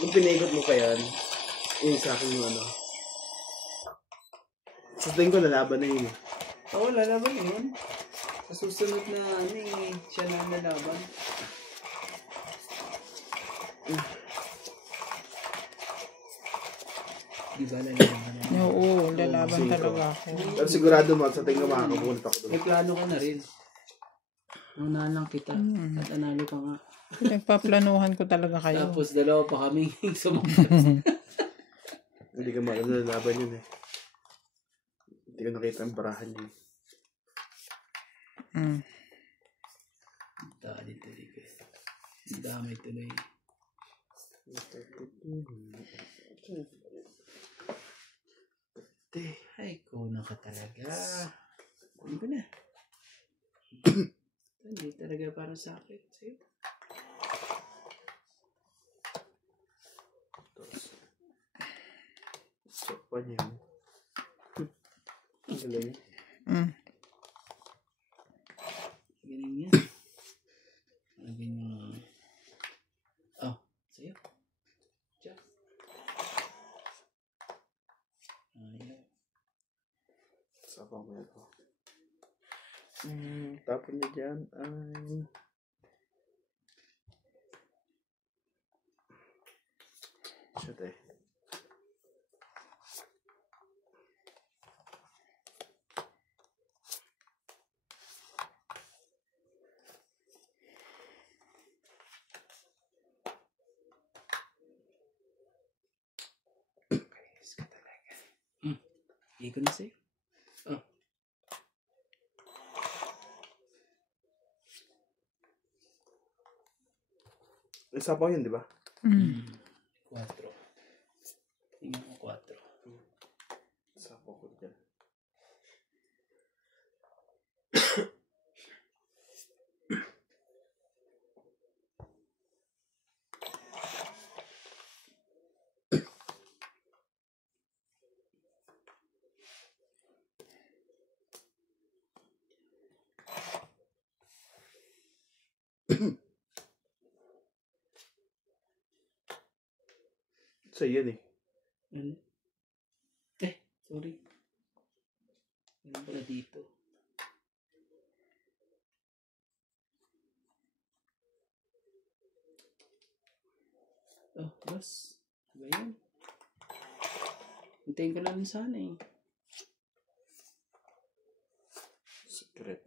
Kung pinaikot mo pa yan, yun sa akin yung ano. Sa tingin ko nalaban na yun eh. Oo, lalaban yun. Sa susunod na siya na nalaban. Di ba lalaban na? Oo, lalaban talaga ako. Pero sigurado mo, sa tingin ko makakabunot ako doon. May plano ka na rin. Unahan lang kita. At analo ka nga. Nagpaplanuhan ko talaga kayo. Tapos dalawa pa kami sumakas. Hindi ka malalaban yun eh. Hindi ko nakita ang barahan yun. Dali tuloy ka. Dami tuloy. Ay, kuno ka talaga. Kunin ko na. Hindi talaga para sa akin. Sa'yo. Sopa niya yun. Ang galing. Galing yan. Lagyan nyo na. Oh, sa'yo. Diyan. Ayaw. Sopa mo ito. Tapon niya dyan ay... Shit eh. Ayos ka talaga. Hindi ko na sa'yo. Oh. Isa pa yun, di ba? 4. Tingnan ko 4. Isa pa ko dyan. So, yun eh. Sorry. Ano pala dito? Oh, boss. Ano ba yun? Hintayin ko namin sana eh. Secret.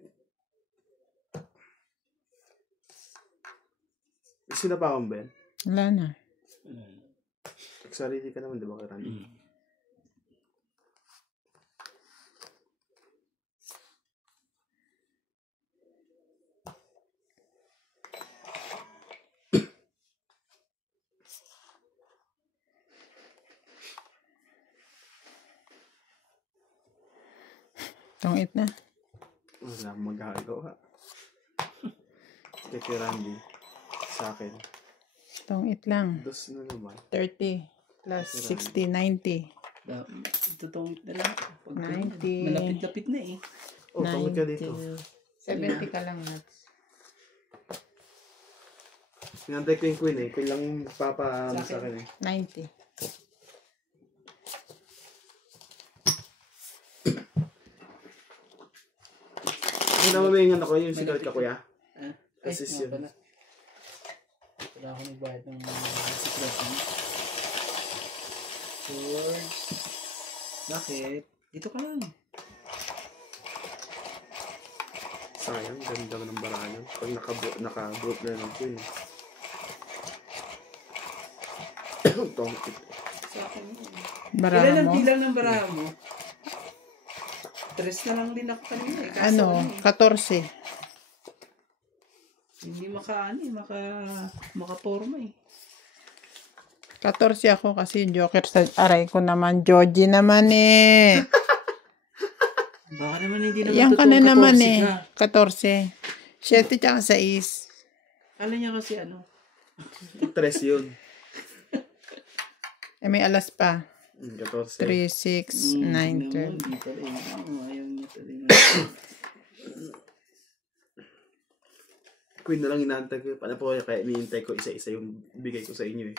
Sino pa akong Ben? Wala na. Nagsarili ka naman, di ba, kay Randy? Tungit na. Wala akong magagawa. Sige kay Randy. Sa akin. Tungit lang. Dos na naman. 30 plus 60, 90. Tutungit na lang. 90. Malapit-lapit na eh. Oh, tungit ka dito. 70 ka lang, Nats. Pinantay ko yung queen eh. Queen lang papa sa akin eh. 90. Ano naman may ingano ko yung secret ka, kuya? Assist yun. Wala ako nagbayad ng secret mo. Swords. Bakit? Dito ka lang. Sayang, ganda ng barahan yun. Pag naka-group na ng queen. Tungit. Sa akin mo. Baraha Ilan ang mo? bilang ng baraha mo? 3 na lang din ako kanina eh. Kaso Ano? 14. Hindi makaporma eh. 14 ako kasi joker sa aray ko naman. Joji naman eh. Baka naman hindi naman Yan ka na totoong naman 14 eh. 14. 7 tsaka 6. Alam niya kasi ano. 3 yun. Eh may alas pa. 14. 3, 6, 9, 12. Hindi pala eh. Ayaw niya talaga. Queen na lang inaantay ko. Paano po kaya iniintay ko isa-isa yung bigay ko sa inyo eh.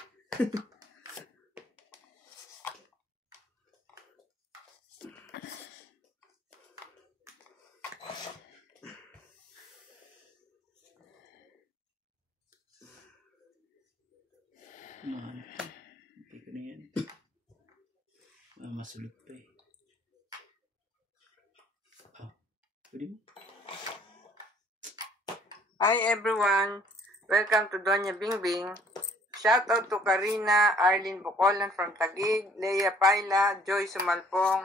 Hindi ko na yan. Masulot pa eh. Pwede mo? Hi everyone! Welcome to Doña Bingbing. Shout out to Karina, Arlene Bucolan from Taguig, Leia Paila, Joy Sumalpong,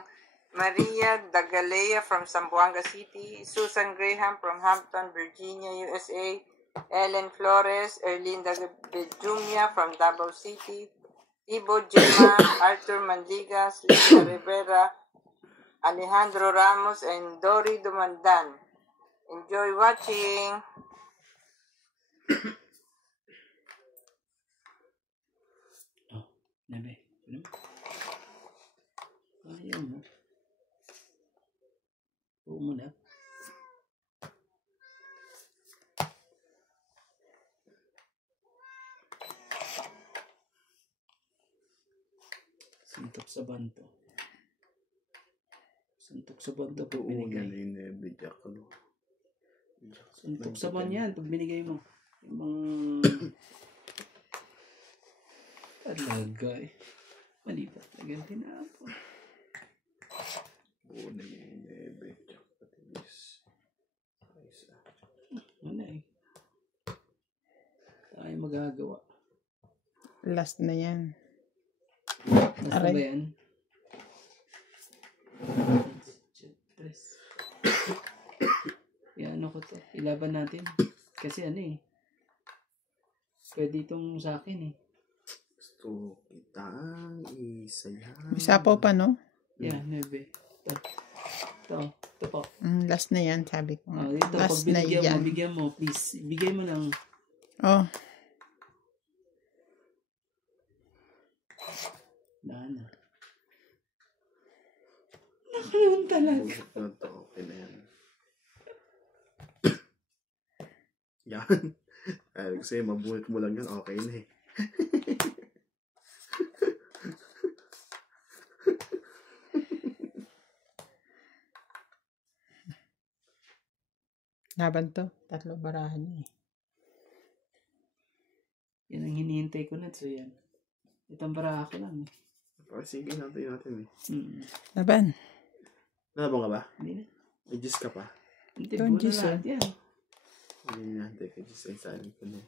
Maria Dagalea from Zamboanga City, Susan Graham from Hampton, Virginia, USA, Ellen Flores, Erlinda Bejumia from Davao City, Ibo Gemma, Arthur Mandigas, Lina Rivera, Alejandro Ramos, and Dory Dumandan. Enjoy watching! Nabe. Ano? Ayaw mo. Oo mo na. Suntok sa banto. Suntok sa banto pag binigay. Suntok sa ban yan pag binigay mo. Yung mga... Talaga eh. Mali ba? Talagang tinapon. Oo na yung nebe. Patinis. Wala eh. Tayo magagawa. Last na yan. Basta ba Aray. yan? Yan, ano ko to? Ilaban natin. Kasi ano eh. Pwede itong sa akin eh. Gusto kitang isayahan. May sapaw pa, no? Yan, nebe. Ito po. Last na yan, sabi ko. Ito, pag Last na binigyan yan. mo, bigyan mo, please. Bigay mo lang. Oh, Daan na. Nakalaman talaga. Ito, okay na yan. Yan. Kasi mabuhat mo lang yan, okay na eh. laban to. Tatlo barahan niya eh. Yan ang hinihintay ko na. So yan. Itang baraha ko lang eh. Sige natin eh. Laban. Nalabang ka ba? Hindi na. May Diyos ka pa? Hindi, Don't buo na just, lahat yan. Hindi natin kay Diyos ay saan ko na.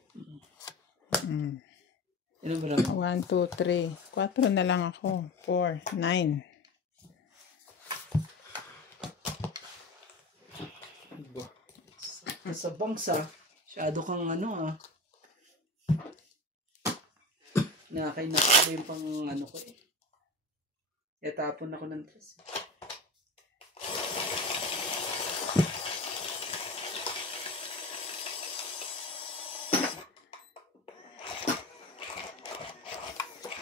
Ilang baraha? 1, 2, 3. 4 na lang ako. 4, 9. Sa bangsa, masyado kang ano ah. Nakakay na ako yung pang ano ko eh. Kaya tapon ako ng tres.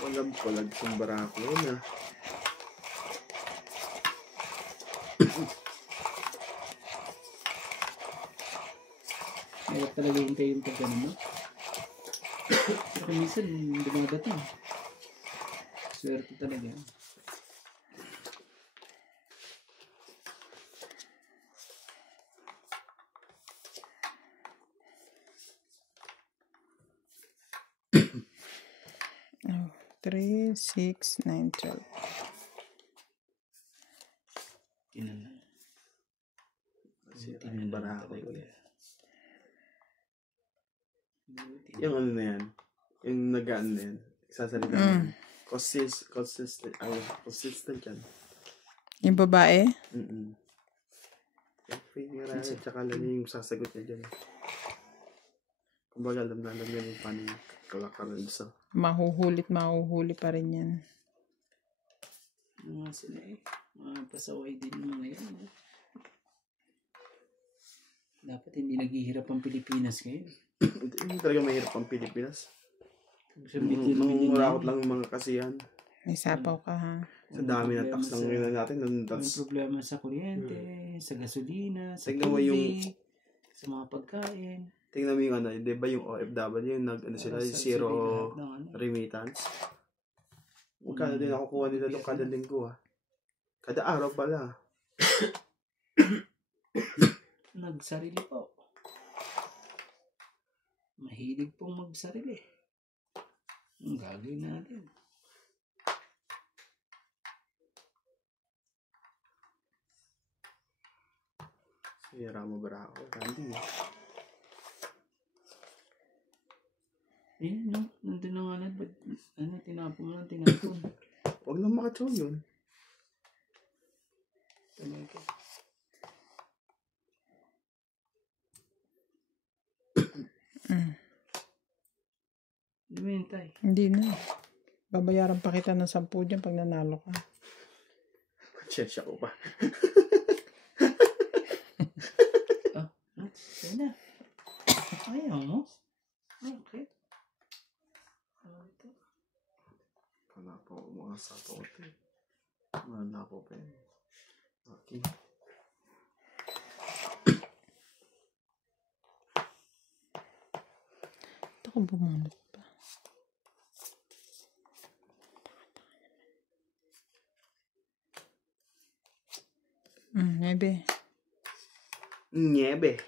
Walang palag sa barako na. Mayroon talaga hintay yung pag ano. Pero minsan, dumadating. Swerte talaga. Oh, 3, 6, 9, 12. Tinan na. Kasi yung barako talaga. Yung ano na yan. Yung nagaan na yan. Sasalita na yan. Consistent yan. Yung babae? Figure at saka lang yung sasagot niya dyan. Kumbaga alam niya yung paano yung kalakaran sa. Mahuhuli pa rin yan. Mga sila eh. Mga pasaway din yung mga yan. Eh. Dapat hindi naghihirap ang Pilipinas ngayon. Hindi talaga mahirap ang Pilipinas. Nangungurakot lang yung mga kasihan. May sapaw ka ha. Sa dami ng tax ng ngayon natin. May problema sa kuryente, sa gasolina, sa Tingnan mo yung tubig, sa mga pagkain. Tingnan mo yung ano, di ba yung OFW, yung sila, zero remittance. Magkano din nakukuha nila doon kada linggo ha. Kada araw pala. Nagsarili po. Mahilig pong magsarili. Ang gagawin natin. Sira mo ba ako? Hindi. Ayun, no? Nandun na nga na. Ano, tinapon mo lang, tinapon. Huwag lang makachaw yun. Talaga. Hindi mo hintay. Hindi na. Babayaran pa kita ng 10 dyan pag nanalo ka. Chesya ko pa. Sa'yo na. Ayaw mo? Okay. Ano ito? Wala po mga sapote. Wala po pa yun. Okay. Ito ko bumunot pa. Maybe. Niebe.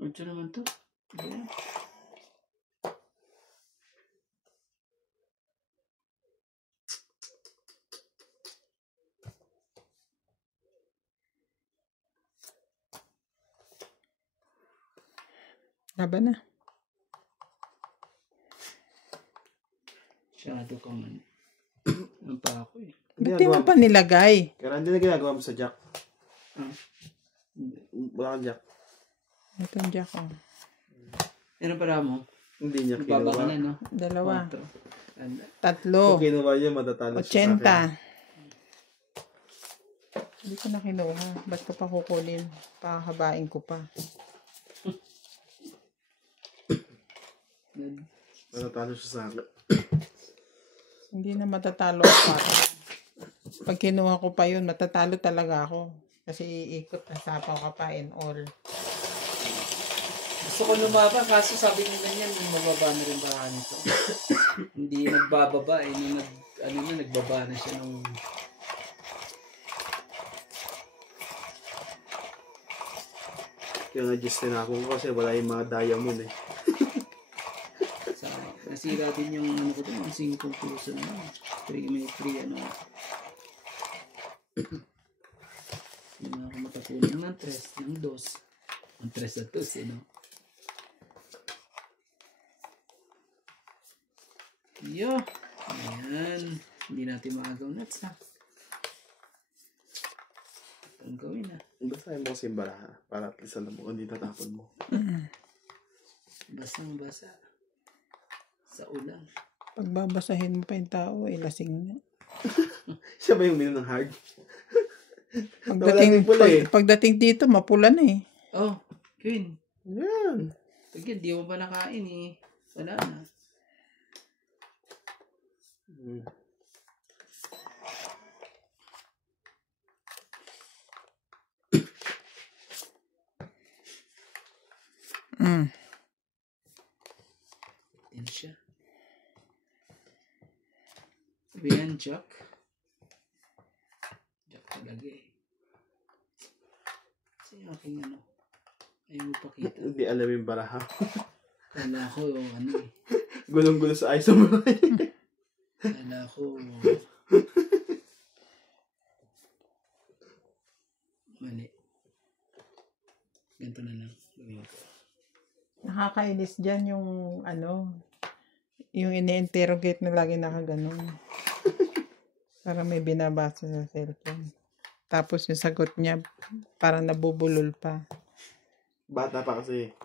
Ito naman to. Ayan. Laban na. Shadow ka man. Ano pa ako eh. Ba't di mo pa nilagay? Kaya hindi na ginagawa mo sa jack. Hindi. Wala kang jack. Ito ang jack ko. Ano para mo? Hindi niya Nababa ka kinuha. na, no? 2. 4. 3. Kung kinuha niya, matatalo siya sa akin. 80. Hindi ko na kinuha. Ba't ko pa kukunin? Pakahabain ko pa. Matatalo siya sa akin. Hindi na matatalo ako. Pag kinuha ko pa yun, matatalo talaga ako. Kasi iikot na sapaw ka pa and all. Gusto ko lumaba, kaso sabi nila niyan, mababa na rin ba nito? Hindi nagbababa eh. Nung nagbaba na siya nung... Kaya na-adjust din ako kasi wala yung mga diamond eh. Nasira din yung ano ko doon, 5 puso na. May free ano. Hindi na ako makapulang ng 3, ng 2. Ang 3 at 2, no? Yo! Ayan. Hindi natin maagaw nuts, ha? Ang gawin, ha? Basahin mo kasi yung baraha para at least alam mo kung hindi tatapon mo. Basang-basa. Sa ulan. Pagbabasahin mo pa yung tao, lasing na. Siya ba yung mino ng hard? Pagdating, pula eh. pagdating dito, mapula na eh. Oh, Queen. Yan. Tagyan, di mo ba nakain eh? Wala na. Yan siya. Sabi yan, Jack. Jack talaga eh. Kasi yung aking ano, ayaw mo pakita. Hindi alam yung baraha. Kala ko, ano eh. Gulong-gulo sa eyes mo. Kala ko, mali. Ganito na lang. Gawin ko. Nakakainis dyan yung ano, yung ini-interrogate na lagi nakaganon. Parang may binabasa sa cellphone. Tapos yung sagot niya, parang nabubulol pa. Bata pa kasi.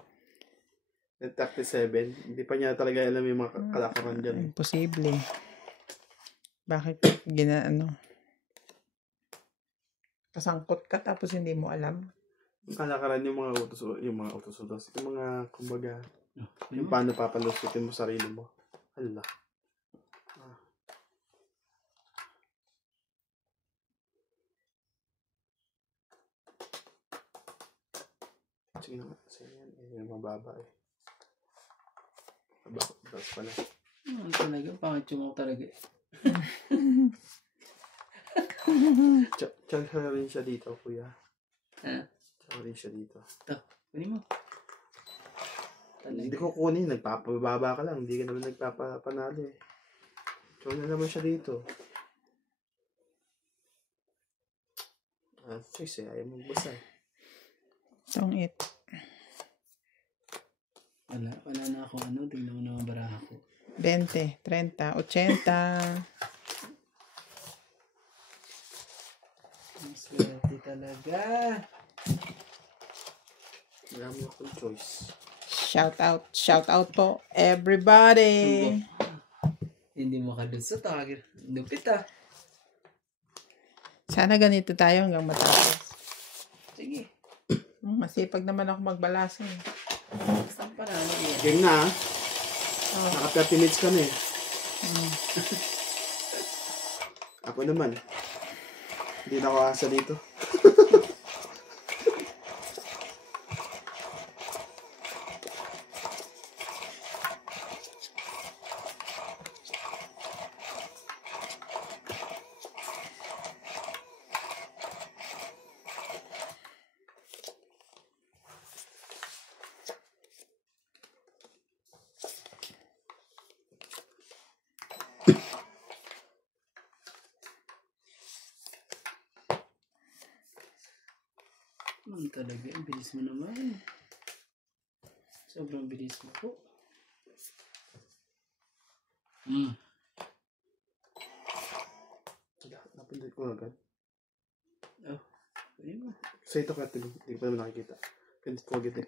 37. Hindi pa niya talaga alam yung mga kalakaran dyan. Imposible. Bakit kasangkot ka tapos hindi mo alam? Kalakaran yung mga utos-utos. Yung mga, kumbaga, yung paano papalusutin mo sarili mo. Hala. Sige naman. Sige yan. Yung mababa eh. Bakas pala. Ano talaga? Pangit yung ako talaga eh. Tsaka rin siya dito, kuya. Ha? Tsaka rin siya dito. Ito, kunin mo. Hindi ko kunin. Nagpapababa ka lang. Hindi ka naman nagpapapanalo eh. Tsaka na naman siya dito. Choice eh. Ayaw magbasa eh. Itong it. Wala na ako ano. Tingnan mo naman baraha ko. 20, 30, 80. Swerte talaga. Marami akong choice. Shout out po everybody. Hindi mo kalusot. Lupit ah. Sana ganito tayo hanggang matapos. Sige. Masipag naman ako magbalasa eh. Saan pa na? Game na ah. Naka 30 minutes kami. Ako naman. Hindi na ako asa dito. Talaga, ang bilis mo naman. Sobrang bilis mo po. Napindot ko agad. Oh, pwede mo. Sa ito ka, hindi ko pa naman nakikita. Pindot ko agad eh.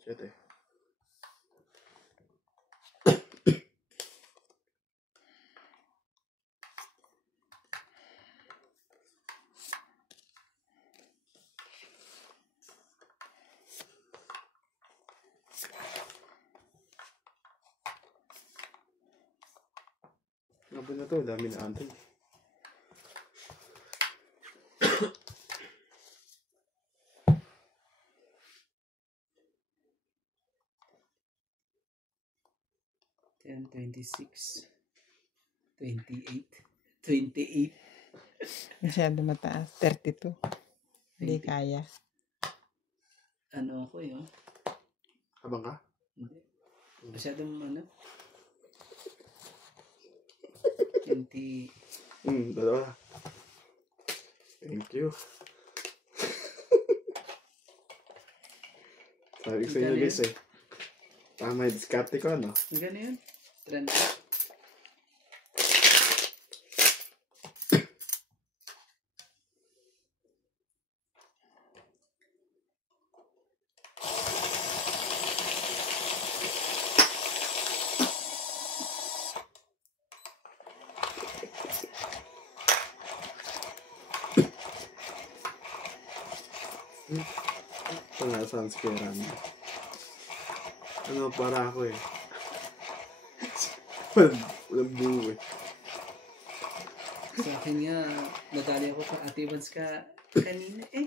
Shit eh. Laban na to, dami na antay. Ten, 26, 28, 28. Masyado mataas. 32. Hindi kaya. Ano ako yun? Habang ka? Hindi. Masyadong ano? 20. Dalawa. Thank you. Sabi ko sa inyo guys eh. Tama yung diskarte ko ano? Ang gano'n yun? 30. Wala sa square ano para ako eh. Walang buo eh. Sa akin nga, nadali ako pa Ate Vans ka kanina eh.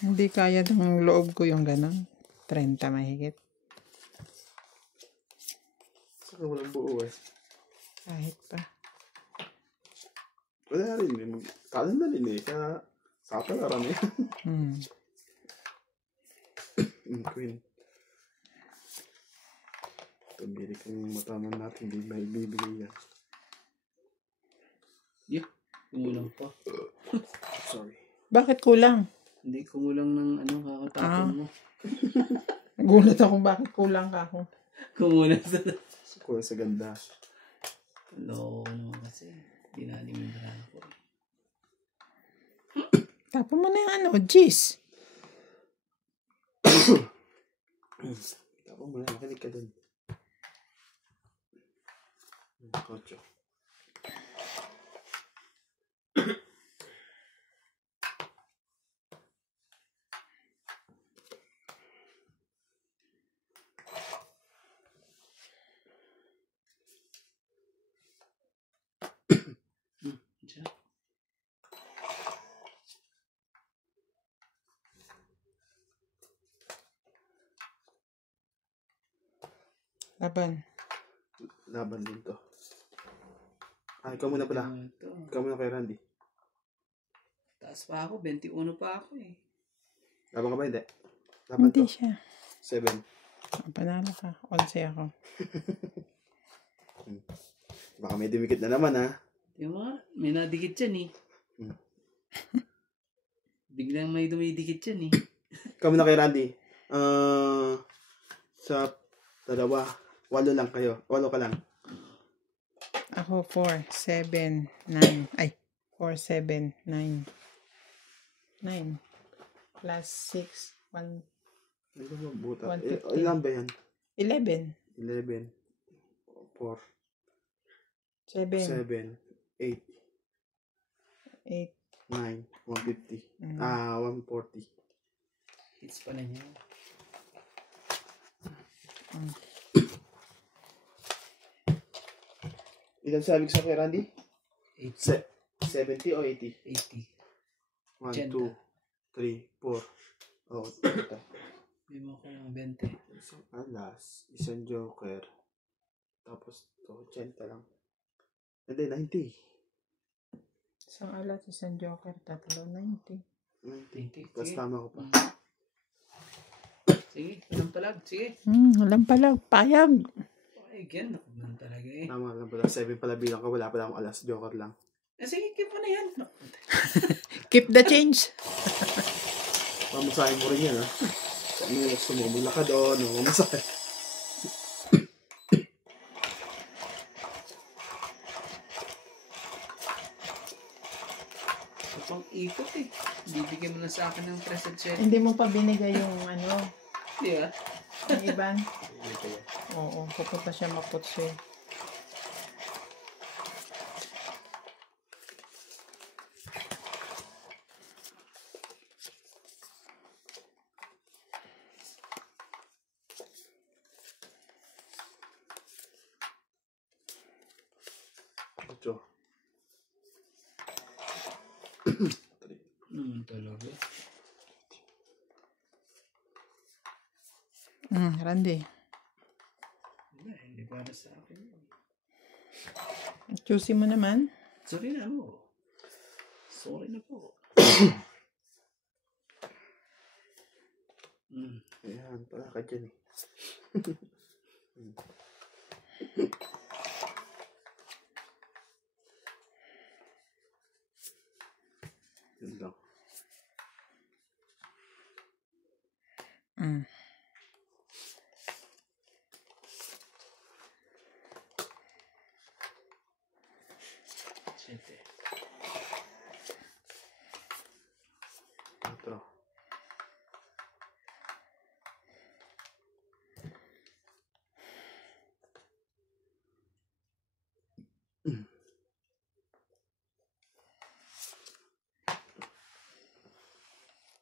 Hindi kaya ng loob ko yung ganon. 30 mahigit. Saka walang buo eh. Kahit pa. Wala rin eh. Kalan na rin eh. Kaya sa palaran eh. Queen. Pabili kang mataman natin. Hindi may bibili yan. Yeah, kumulang pa. Sorry. Bakit kulang? Hindi, kumulang ng ano, kakatapon mo. Nagulat ako bakit kulang ka ako. Kumulang sa... Kulang sa ganda. No, naman kasi. Dinalimutan ako. Tapon mo na yung ano, jeez. Tapos mo na, makinig ka dun. Kocho. Diyan. Laban. Laban din to. Ikaw muna pala. Ito. Ikaw muna kay Randy. Taas pa ako, 21 pa ako eh. Labang ka ba? Hindi. Laban Hindi to. siya. 7. Panalo ka. 11 ako. Baka may dumikit na naman, ha? Yung mga, may nadikit yan eh. Hmm. Biglang may dumidikit yan eh. Ikaw muna kay Randy. Sa dalawa, 8 lang kayo. 8 ka lang. Ako 4, 7, 9. Ay, 4, 7, 9. 9. Plus 6, 1, Ano ba buta? 150. Ilan ba yan? 11. 11, 4, 7, 7, 8, 8. 9, 150. Mm. 140. Hits pala niya. Ilan sabi ko sa kay Randy? 80. 70 o 80? 80. 1, 2, 3, 4. Oh, ito. May mo ko ng 20. Isang alas, isang joker. Tapos to, 80 lang. Hindi, 90. Isang alat, isang joker, tatlo, 90. 90. 20. Tapos Sige. tama ko pa. Sige, walang palag. Sige. Walang pala, payag. Ay, ganyan. Nakuman talaga eh. Tama lang pala. 7 pala bilang ko. Wala pala akong alas. Joker lang. Sige, keep mo na yan. Keep the change. Mamusahin mo rin yan, ha? Ano yung sumumula ka doon? Mamusahin. Pang ikot eh. Bibigyan mo na sa akin ng present set. Hindi mo pa binigay yung ano, Di ba? yung iban. Oo, pupunta siya maputsi. Ito. Naman talaga. Randy. Wala, hindi para sa akin. Choosy mo naman. Sorry na mo. Sorry na po. Ayan, pala ka dyan eh. Yun lang. Siyete. Ito.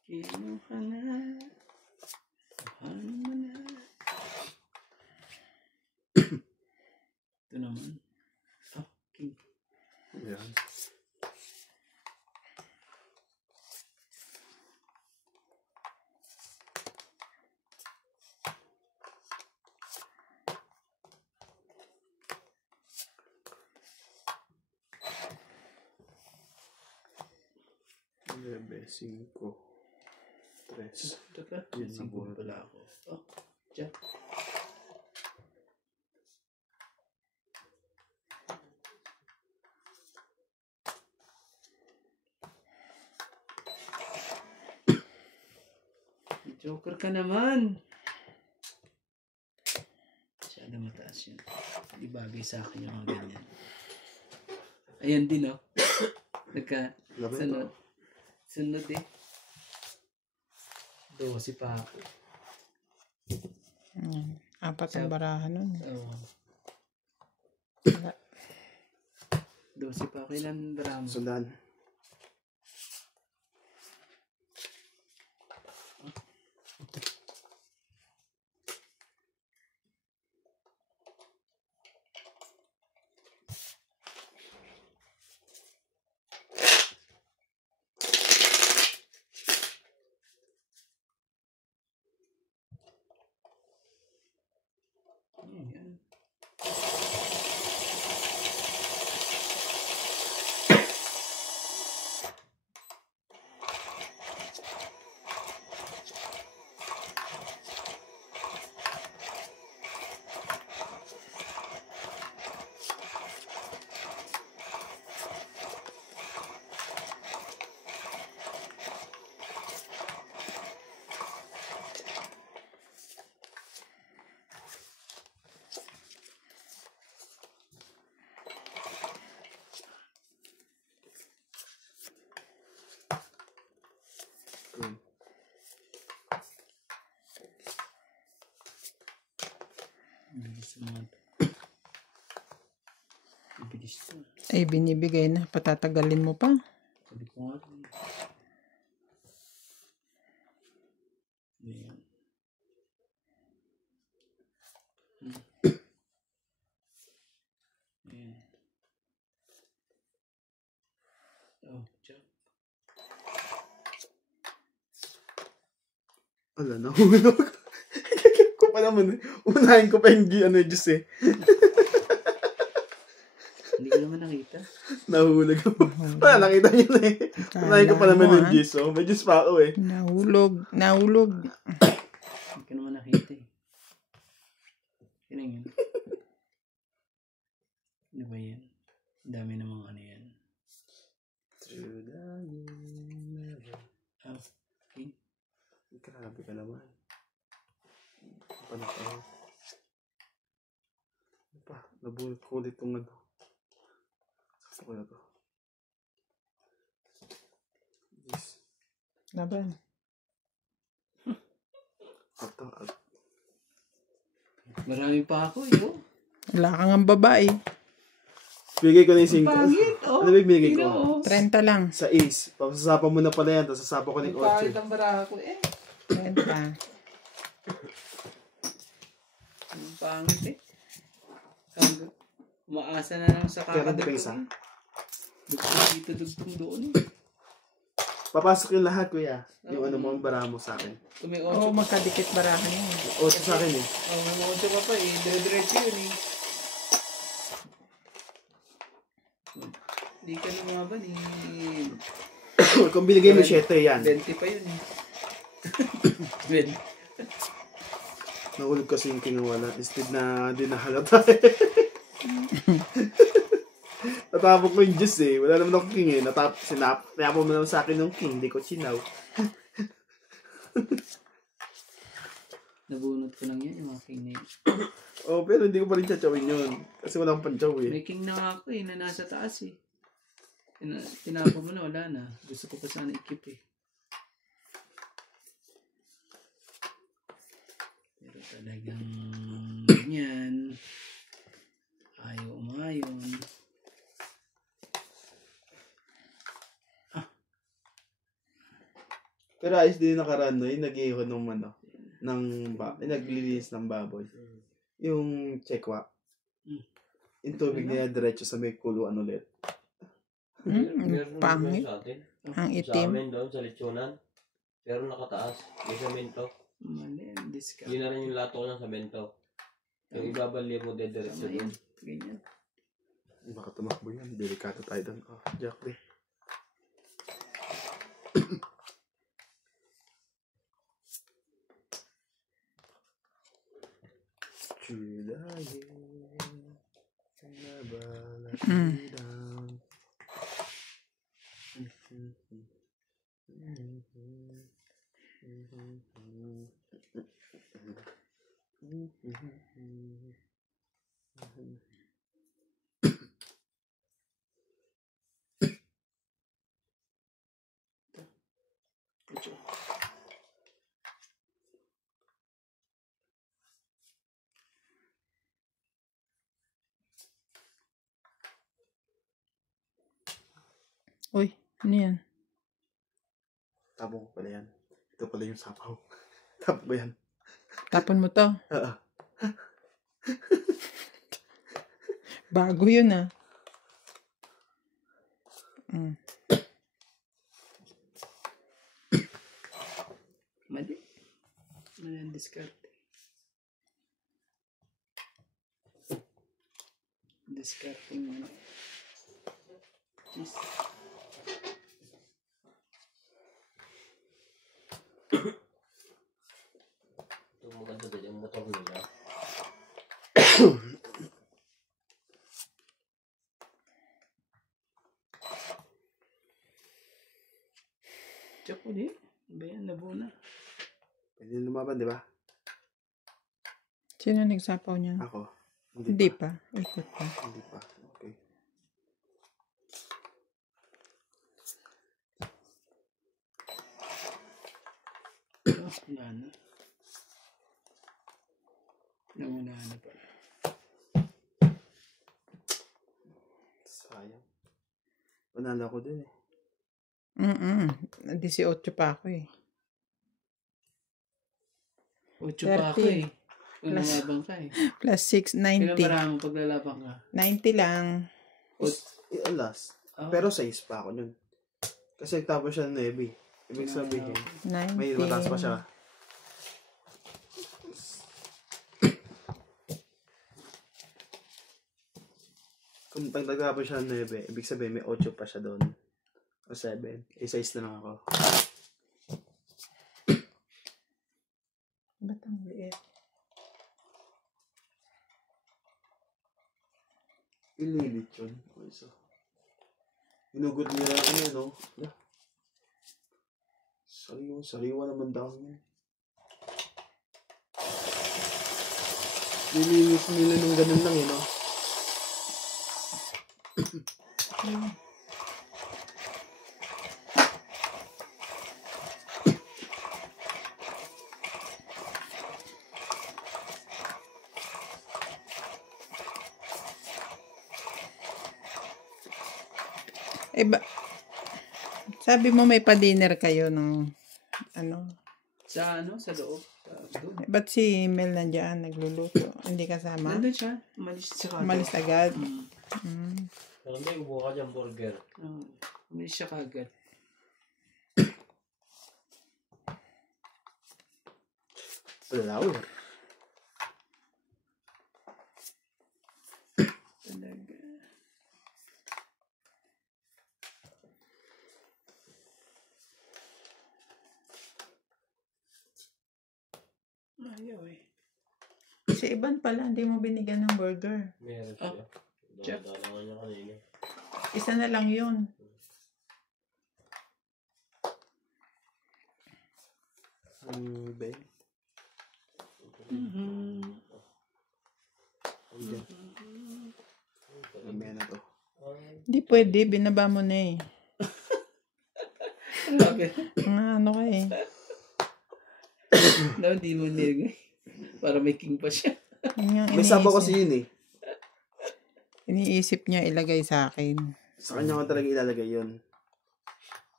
Kinuha na. Kuhanin mo na. Ito naman. King. Ayan. Lebe, 5, 3. Teka, Yun na siguro buhat. pala ako. Oh, dyan. Joker ka naman. Masyado mataas yun. Hindi bagay sa akin yung mga ganyan. Ayan din oh. Nagka, Laban sunod. to. Sunod eh. 12 pa ako. Apat ang barahan nun. Oo. Wala. 12 pa ako. Ilan drama? Sundan. Ayan. sa mga to. Ibilis to. Ay, binibigay na. Patatagalin mo pa. Sabi ko nga rin. Ayan. Ayan. Oh, Jack. Wala, nahulog. ko pa naman. Unahin ko pa yung juice eh. Hindi ko naman nakita. Nahulog ako. Wala, nakita niyo na eh. Unahin ko pa naman yung juice. Oh. May juice pa ako eh. Nahulog. Nahulog. Hindi ko naman nakita eh. Yan yun. Ano ba yan? Ang dami namang ano yan. Ah, okay. Grabe ka naman. Ano pa? Ano pa? Nabunot ko ulit itong ano. Sasa ko na to. Yes. Laban. Ito. Marami pa ako eh. Oh. Wala kang ang babae. Bigay ko na yung 5. Pangit oh. Ano ba yung binigay ko? Oh. 30 lang. Sa ace. Pagsasapa mo na pala yan. Tapos sasapa ko ng Pangit 8. ang baraha ko eh. 30. Ang pangit eh. Umaasa na lang sa Kaya kakadagdag. isa. Dugtong dito, dugtong doon. Papasok yung lahat, kuya. Yung ano mo, ang bara mo sa akin. Kung may Oo, 8 magkadikit barahan yun. 8 sa akin eh. oh, may 8 pa pa eh. Dire-diretso yun eh. Hindi ka lumaban eh. Kung binigay mo 7, yan. 20 pa yun eh. 20. Nahulog kasi yung kinawala. Instead na di nahalata. Natapok ko yung juice eh. Wala naman ako king eh. Sinapo mo naman sa akin ng king. Hindi ko chinaw. Nabunot ko lang yan yung mga king na yun. Oh, pero hindi ko pa rin chachawin yun. Kasi wala akong panchaw eh. May king na nga ako eh, na nasa taas eh. Tinapo mo na, wala na. Gusto ko pa sana ikip eh. Pero talagang ganyan. Ayaw umayon. Pero ayos din yung nakaraan no. Yung nag-iho ng ano. Naglilinis ng baboy. Yung chekwa. Yung tubig niya diretso sa may kuluan ulit. Pangit. Ang Sa itim. amin doon sa lechonan. Pero nakataas. May semento. Mali, discount. Yun na rin yung lato ng semento. Yung ibabali mo dediretso Tama doon. yan. Ganyan. Baka tumakbo yan. Delikado tayo doon. Oh, Jack D. Uy, ano yan? Tapon ko pala yan. Ito pala yung sapaw. Tapon ba yan? Tapon mo to. Oo. Bago yun ah. Mali. Mali ang discount. Discarding mo na. Cheese. Ito maganda din yung motor nila. Tsaka ulit. Ba yan? Labo na. Pwede lumaban, di ba? Sino nagsapaw niyan? Ako. Hindi pa. Ikot pa. Hindi pa. Okay. Wala na. Wala na pala. Panalo ko din eh. 18 pa ako eh. 8 pa ako 30. eh. Kung Plus- lumabang ka eh. Plus 6, Kailan 90. maraming paglalabang ka? 90 lang. Last. Oh. Pero 6 pa ako nun. Kasi nagtapos siya ng 9. Ibig sabihin, 90. may mataas pa siya. Kung nagtapos siya ng 9, ibig sabihin may 8 pa siya doon. O 7. Eh, 6 na lang ako. Ba't ang liit? Ililit yun. O isa. Hinugot nila ano, no? Sariwa naman daw yun. Nilinis nila nung ganun lang, no? Eh, sabi mo may pa-dinner kayo ng ano? Sa ano? Sa loob? Sa doon. Ba't si Mel nandiyan nagluluto? Hindi kasama? Nandun siya. Umalis siya kagad. Umalis agad? Mm. Hindi, ubo ka dyan, burger. Umalis siya kagad. Flower. Talaga. Ayaw eh. Si Iban pala, hindi mo binigyan ng burger. Meron siya. Check. Dala niya kanina. Isa na lang yun. Ben. Ayan. Mamaya na to. Hindi pwede, binaba mo na eh. Bakit? Ano ka eh. No, di mo nilagay. Para may king pa siya. Yun yung May sabaw kasi yun eh. iniisip niya ilagay sa akin. Sa kanya ko talaga ilalagay yun.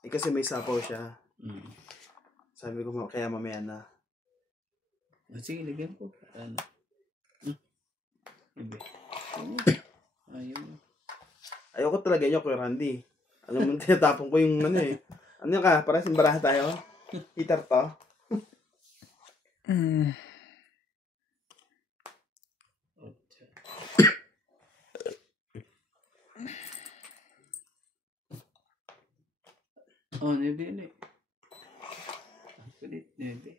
Eh kasi may sapaw siya. Sabi ko, kaya mamaya na. Sige, lagyan ko. Ano? Ibe. Ayaw mo. Ayoko talaga yun, Kuya Randy. Alam mo, tinatapon ko yung ano eh. Ano ka? Para simbarahan tayo? Heater to? Oh, nebe na eh. Kulit, nebe.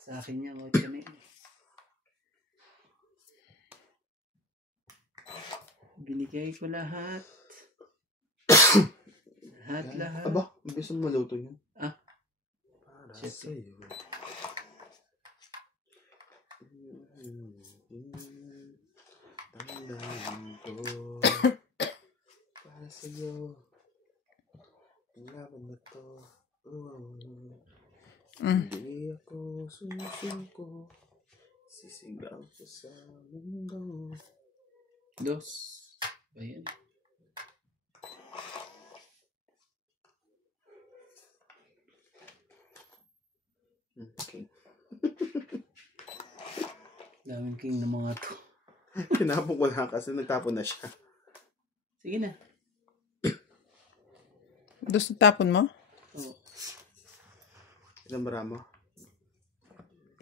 Sa akin niya, 8 na eh. Binigay ko lahat. Lahat. Aba, mabis mo maluto yun. Ah. Para Siyempre. sa'yo. Tandaan ko. Para sa'yo. Ang laban na to. Hindi ako sumusuko. Sisigaw ko sa mundo. Dos. Ayan. Okay. Daming king ng mga to. Tinapon ko lang kasi nagtapon na siya. Sige na. Doon sa tapon mo? Oh. Ilang bara mo?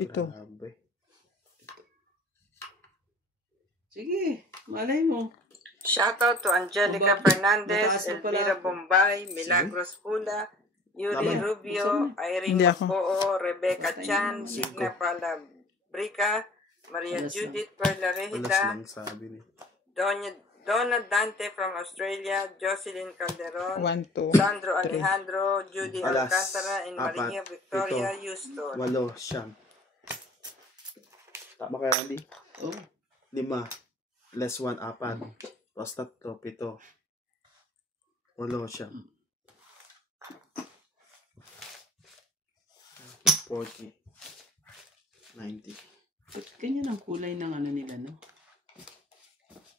7. Grabe. Sige. Malay mo. Shoutout to Angelica Mataas Fernandez, na pala Elvira ako. Bombay, Milagros Pula, Yuri Tama. Rubio, Hindi Irene ako. Macoo, Rebecca Basta Chan, yun. Signa Palabrica, Maria Alas Judith Perla Alas Rehita, lang sabi ni. Donna Dante from Australia, Jocelyn Calderon, 1, 2. Sandro Alejandro, Judy Alas, Alcantara, and Maria 4, Victoria 7, Houston. 8, siyam. Tama kaya, Randy? Oh. 5. Less 1, 4. Plus 3, 7. 8, siyam. 40. 90. Ba't ganyan ang kulay ng ano nila, no?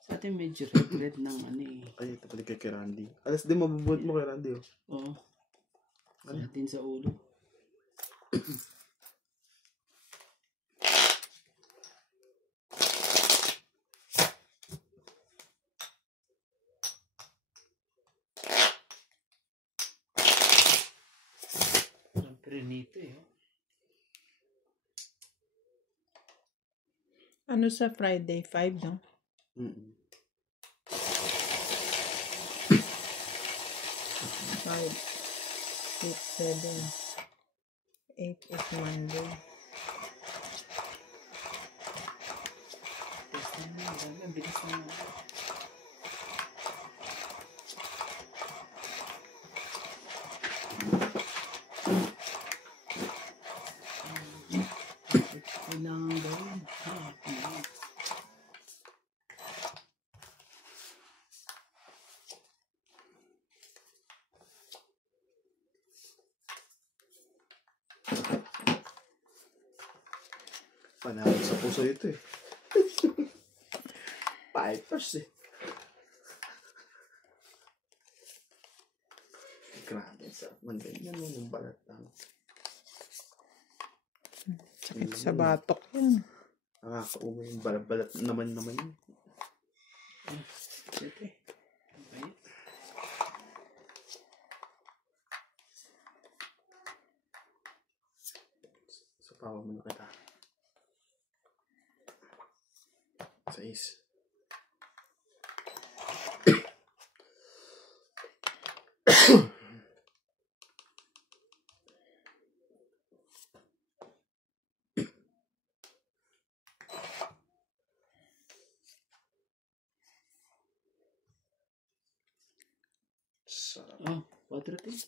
Sa atin medyo red ng ano eh. Ay, ito pala kay Randy. Alas din mabubuhat mo kay Randy, oh. Oo. Sa atin sa ulo. Ang prenito eh. Ano sa Friday? 5, no? Mm-mm. 5, 6, 7, 8 is Monday. Test na yun. Ang bilis na yun. Kailangan gawin. Panalo sa puso ito eh. Pipers eh. Grabe, sarap man ganyan yung balat lang. Sakit sa batok yan. Nakakauwi yung balat naman yun. Siyempre. Okay. Sa pawa mo na kita. 6. Sarap. Oh, 4-3.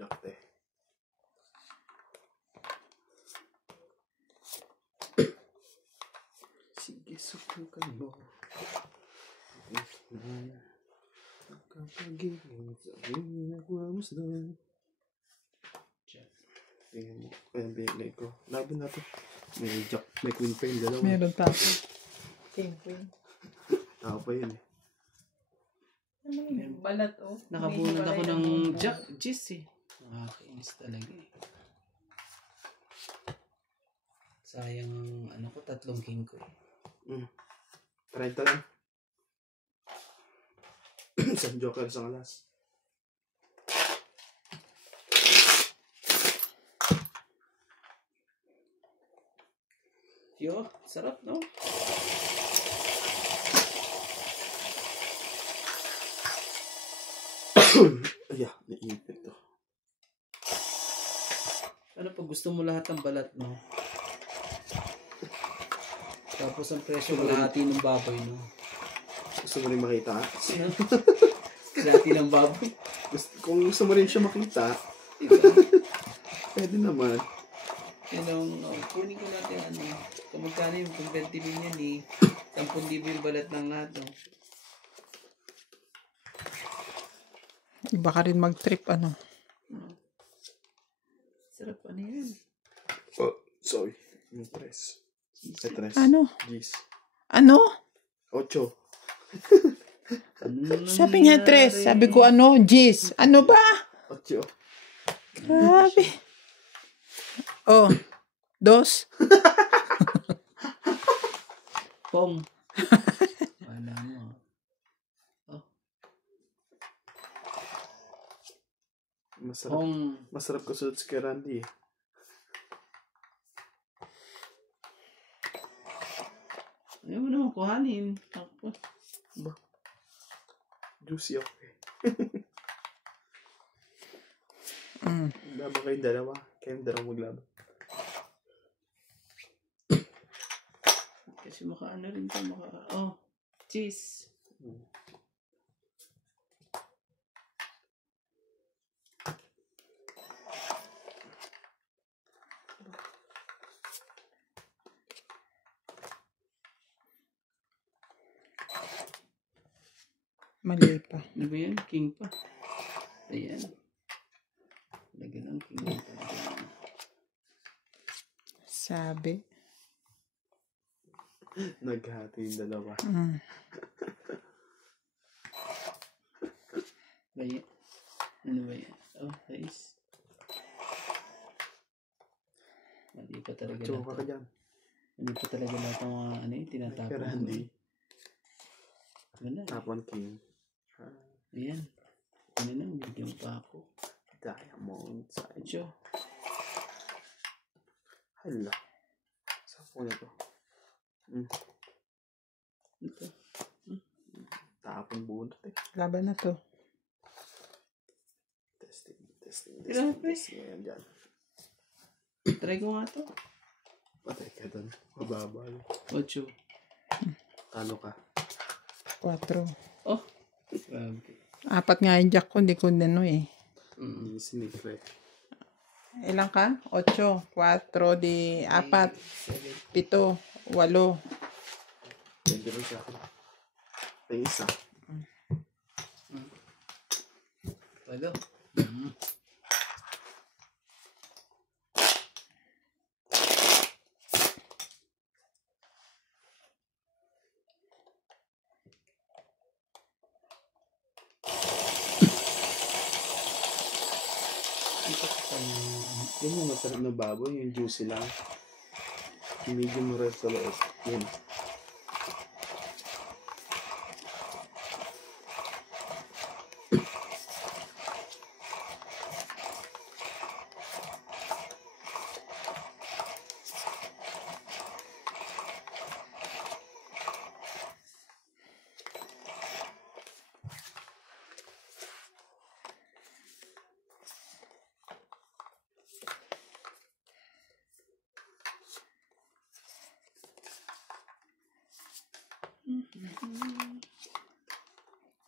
Jakte. Sige, subukan mo. Kapagiging sabihin nagmamasdan. Tingnan mo. Kaya bigay ko. Laban natin. May jack, may queen pa yung dalawa. Meron tayo. King queen. Tao pa yun eh. Ano yung balat, oh. Nakabunod ako ng Jis eh. Nakakainis talaga eh. Sayang ang ano ko, 3 king ko eh. 30 lang. Isang joker, isang alas. Yo, sarap no? Ay, naiipit to. Ano pag gusto mo lahat ng balat no? Tapos ang presyo kalahati ng baboy no? Gusto mo rin makita? Kalahati ng baboy. Kung gusto mo rin siya makita, Diba? pwede naman. Yan ang, kunin ko natin ano. Kung magkano yung convertible niyan eh. 10,000 yung balat ng lahat no? Iba ka rin mag-trip, ano. Sarap ano yan? Oh, sorry. Yung 3. Ay, 3. Ano? Gis. Ano? 8. Sabi nga 3. Sabi ko ano? Jis. Ano ba? 8. Grabe. Oh. 2. Pong. Wala mo. Oh. Masarap. Pong. Masarap kasunod si Randy eh. Ayaw mo naman kuhanin. Tapos. Ba? Juicy ako eh. Laban kayong dalawa. Kayong dalawa maglaban. Kasi makaano rin to. Oh. Cheese. Mali pa. Ano ba yan? King pa. Ayan. Lagyan ng king. Sabi. Naghati yung dalawa. Baya. Ano ba yan? Oh, guys. Hindi pa talaga Choka ka lahat. dyan. Hindi pa talaga lahat ng mga ano yung tinatapon. Pero hindi. Wala. Tapon king. Ayan. Ano na, bigyan pa ako. Diamond side. Medyo. Hala. Saan po na to? Ito. Tapon bunot eh. Laban na to. Testing. Grabe. Ayan dyan. Try ko nga to. Patay ka doon. Mababa. 8. Talo ka. 4. Oh. Grabe. 4 nga yung jack ko, hindi ko nano eh. Sinipre. Ilan ka? 8, 4, di 4, 7, 8. Pwede rin sa akin. May isa. Walo. Yun yung masarap na baboy, yung juicy lang. Yung medium rare sa loob. Yun.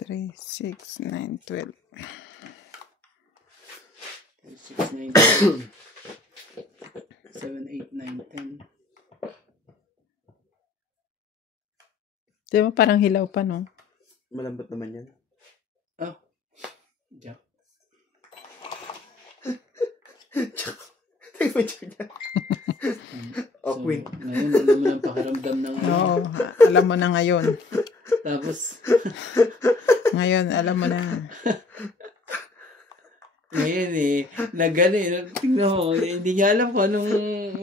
Three, 6, 9, 12. 6, 9, 7, 8, 9, 10. Di ba parang hilaw pa, no? Malambot naman yan. Oh. Jack. Tingnan mo dyan. O, queen. Ngayon, alam mo ng pakiramdam ng Oo, alam mo na ngayon. Tapos, Ngayon, alam mo na. ngayon nagano tingnan mo, hindi niya alam kung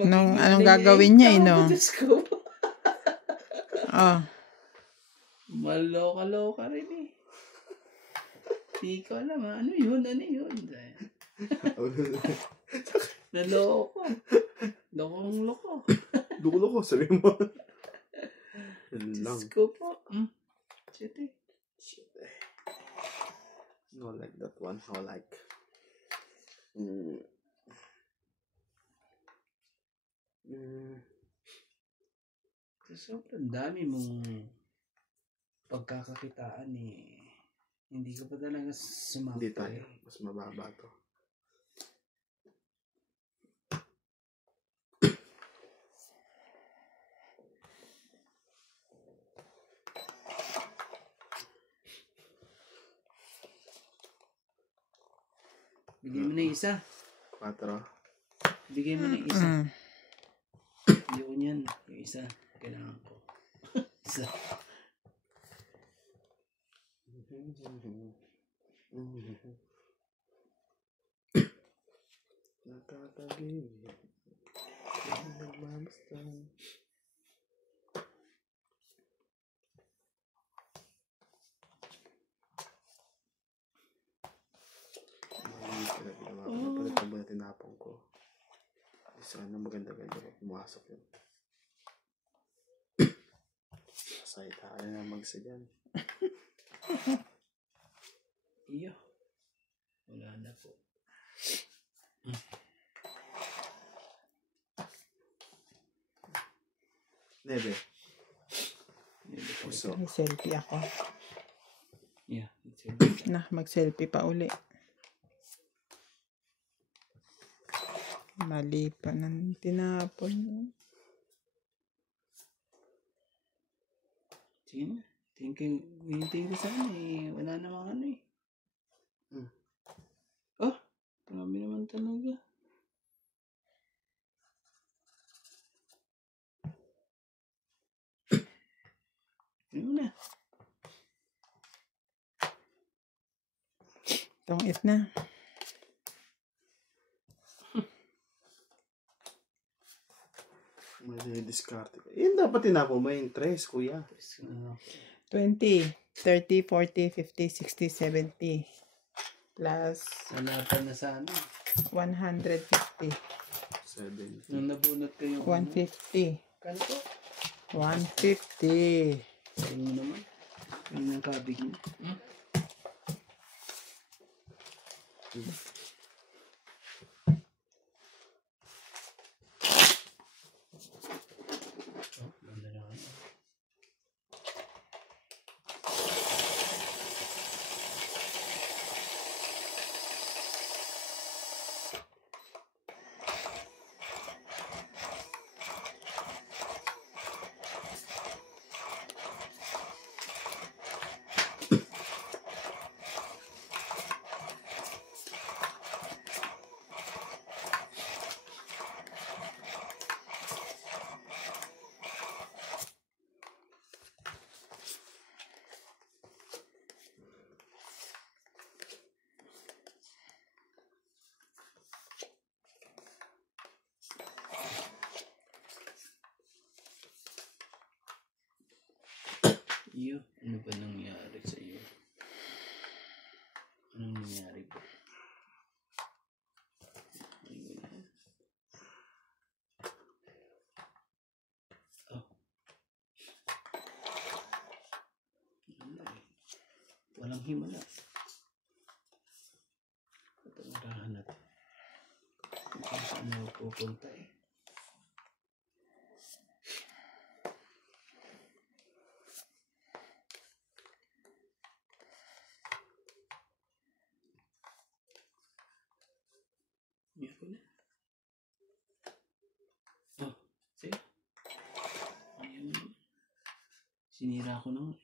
Anong gagawin niya, no? Diyos ko. Oh, Maloka-loka rin eh. Hindi ko alam ano yun. Naloko. Lokong-loko. Dulo ko, sabi mo. Yun lang. Diyos ko po. Shit eh. Shit eh. No like that one. No like. Sobrang dami mong pagkakakitaan eh. Hindi ko pa talaga sumakto. Hindi tayo. Mas mababa to. Bigay mo na yung isa. 4. Bigay mo na yung isa. Ayoko niyan. Yung isa. Kailangan ko. Isa. Nakakagigil. Nagmamastan. Napalitan mo na tinapong ko. Sana maganda-ganda pa pumasok yun. Masaya tayo na magsa dyan. Iyo. Wala na po. Nebe. Puso. may selfie ako. Yeah. It's it. Mag-selfie pa uli. Mali pa ng tinapon. Sige na. Hintayin ko sana eh. Wala namang ano eh. Oh, grabe naman talaga. Yun na. Tungit na. May discard. Yun dapat tinapo mo yung tres, kuya. 20, 30, 40, 50, 60, 70. Plus Nanapan na sana. 150. 7. Nung nabunot ko yung 150. Kanto? 150. Sayo mo naman. Yung ng kabig niya. Oh, ganda naman. Iyo, ano ba nangyari sa iyo? Anong nangyari ba? Ayun na. Oh. Wala eh. Walang himala. Ito ang rahanap. Kung saan ako pupunta eh. Meron na. Oh, sige. Ayun. Sinira ko na.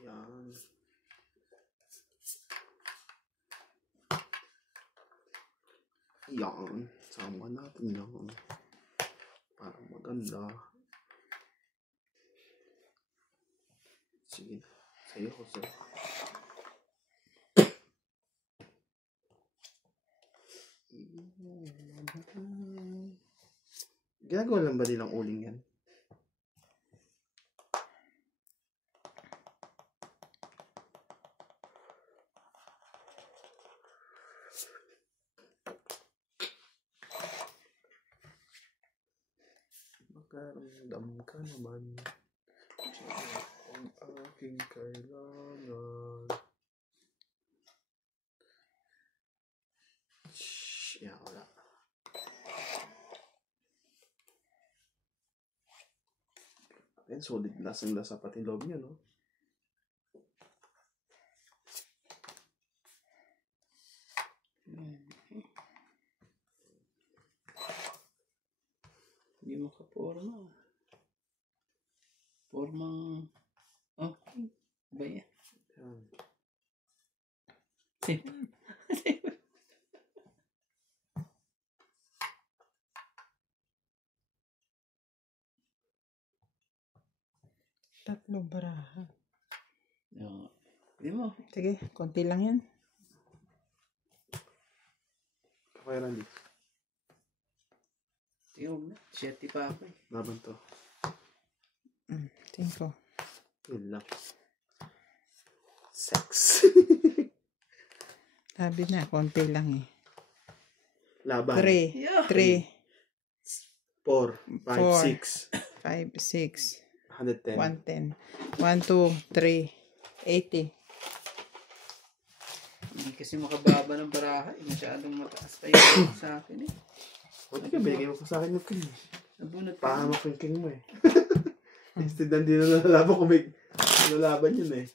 Yan. Yan. Sama natin yan. Para maganda. Sige. Sa'yo ko sa'yo. Ginagawa lang ba nilang uling yan? Makaramdam ka naman ang aking kailangan. Shhh, yan, wala. Ayan, solid lasang-lasa pati loob niya, no? Hindi makaporma. Pormang... Oh, ba yan? Yan. Tatlong baraha. No. Hindi mo. Sige, konti lang yan. Kakailan dito. Tingnan mo. 7 pa ako eh. Laban to. 5. Yun lang. Sex. Sabi na, konti lang eh. Laban. 3, 3, 4, 5, 6. 5, 6, 110. 110. 1, 2, 3, 80. Hindi kasi makababa ng baraha eh. Masyadong mataas tayo sa akin eh. Buti ka, bigay mo pa sa akin yung king. Nabunot ka. Pahamak yung king mo eh. Instead, hindi na nalalaban kung may nalalaban yun eh.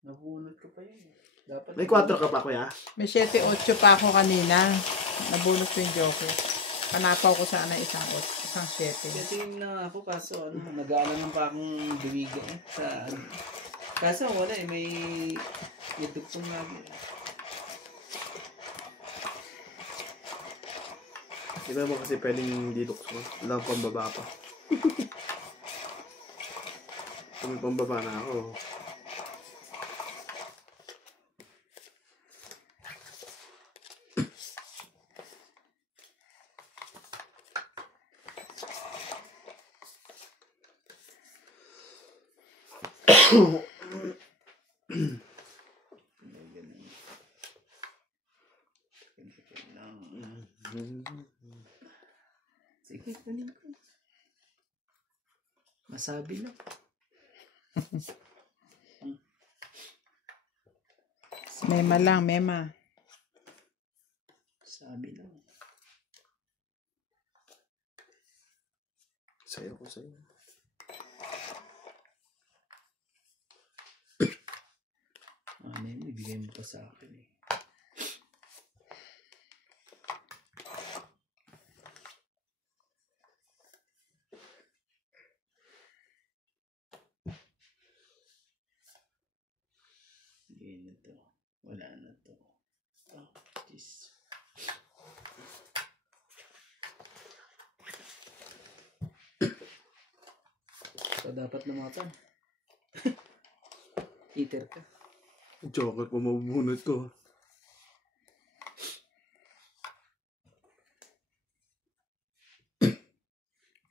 Nabunot ka pa yun. Dapat May 4 ka pa, kuya. May 7-8 pa ako kanina. Nabunot ko yung joker. Panapaw ko sana isang 7. Kasi na ako kaso nag-aalangan pa akong dumiga sa kaso wala may dugtong lagi. Kita mo kasi pwedeng didok mo. Wala akong pambaba pa. Kung may pambaba na ako. Sige, kunin ko. Masabi lang. Mema lang, mema. Sabi lang. Sayo ko sa'yo. Ano yun, ibigay mo pa sa akin eh. Ibigay na to. Wala na to. Oh, jeez. So, dapat lumapan. Eater ka. Joker pa mabubunot ko.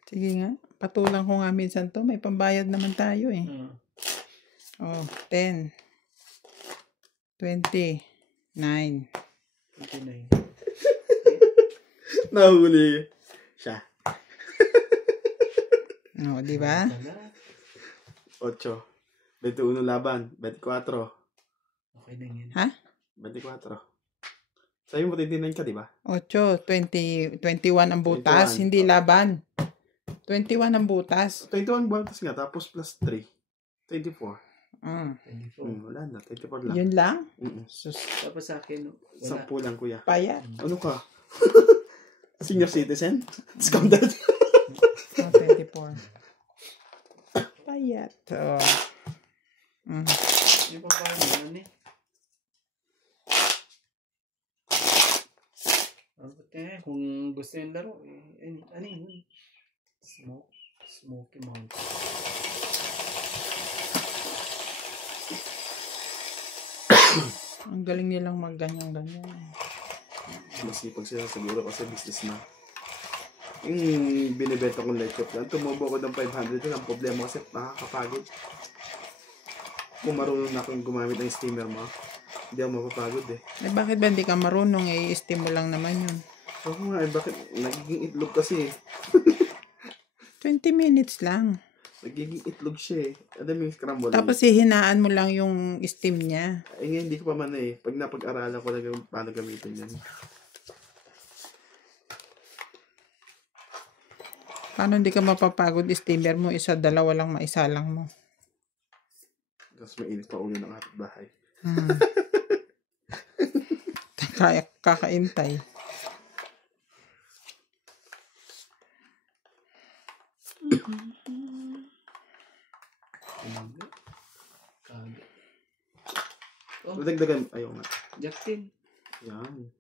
Sige nga. Patulang ko nga minsan to. May pambayad naman tayo eh. Oh, 10. 20. 9. Okay na yun. Nahuli. Siya. No, di ba? 8. 21 laban. 24. Okay na yun. Ha? 24. Sa'yo mo 29 ka, di ba? 8, 20, 21 ang butas. 21. Hindi laban. 21 ang butas. 21 buwantas nga, tapos plus 3. 24. 24. Wala na, 24 lang. Yun lang? Sus. Tapos sa akin, wala. 10 lang, kuya. Payat. Ano ka? Senior citizen? Discounted? Oh, 24. Payat. Oh. Yung pa ba naman eh? Kung gusto yung laro, ano yun? Smoky Mountain. Ang galing nilang magganyan-ganyan. Masipag sila siguro kasi business na. Yung binibenta kong light shop yan, tumubo ko ng 500 yun. Ang problema kasi nakakapagod. Kung marunong na akong gumamit ng steamer mo, hindi ako mapapagod eh. Eh, bakit ba hindi ka marunong? I-steam mo lang naman yun. Oo nga eh, bakit nagiging itlog kasi eh. 20 minutes lang. Nagiging itlog siya eh. Alam mo yung scramble. Tapos hihinaan mo lang yung steam niya. Ay nga, hindi ko pa man eh. Pag napag-aralan ko lang yung paano gamitin yan. Paano hindi ka mapapagod? Steamer mo, isa, dalawa lang, maisa lang mo. Tapos mainit pa ulo ng ating bahay. Kaya kakaintay. Kaga. Dagdagan, ayaw nga. Jacktin. Yan.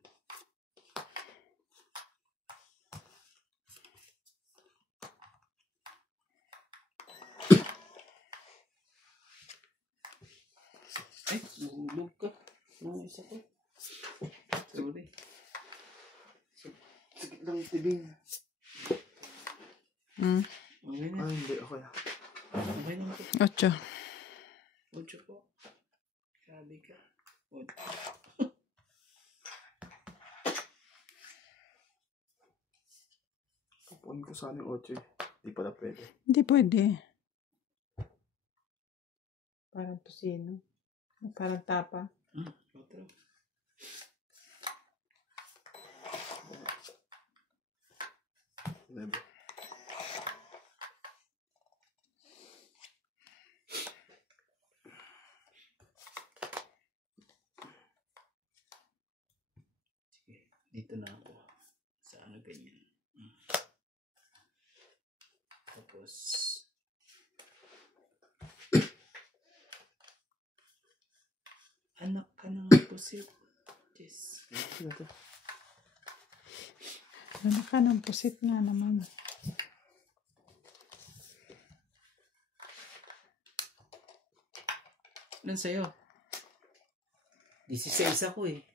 Ay, nahulog ka. Ano isa ko? Sorry. Sikit lang yung tibing. Okay na. Ah, hindi. Okay na. Okay na. 8. 8 po. Sabi ka. 8. Pupuan ko sana yung 8 eh. Hindi pala pwede. Hindi pwede. Parang tosino. Parang tapa. 4. Never. Sige, dito na ako. Sa ano ganyan. Tapos, anak ka ng pusit. Yes. Ano ka ng pusit nga naman. Ilan sa'yo? 16 ako eh.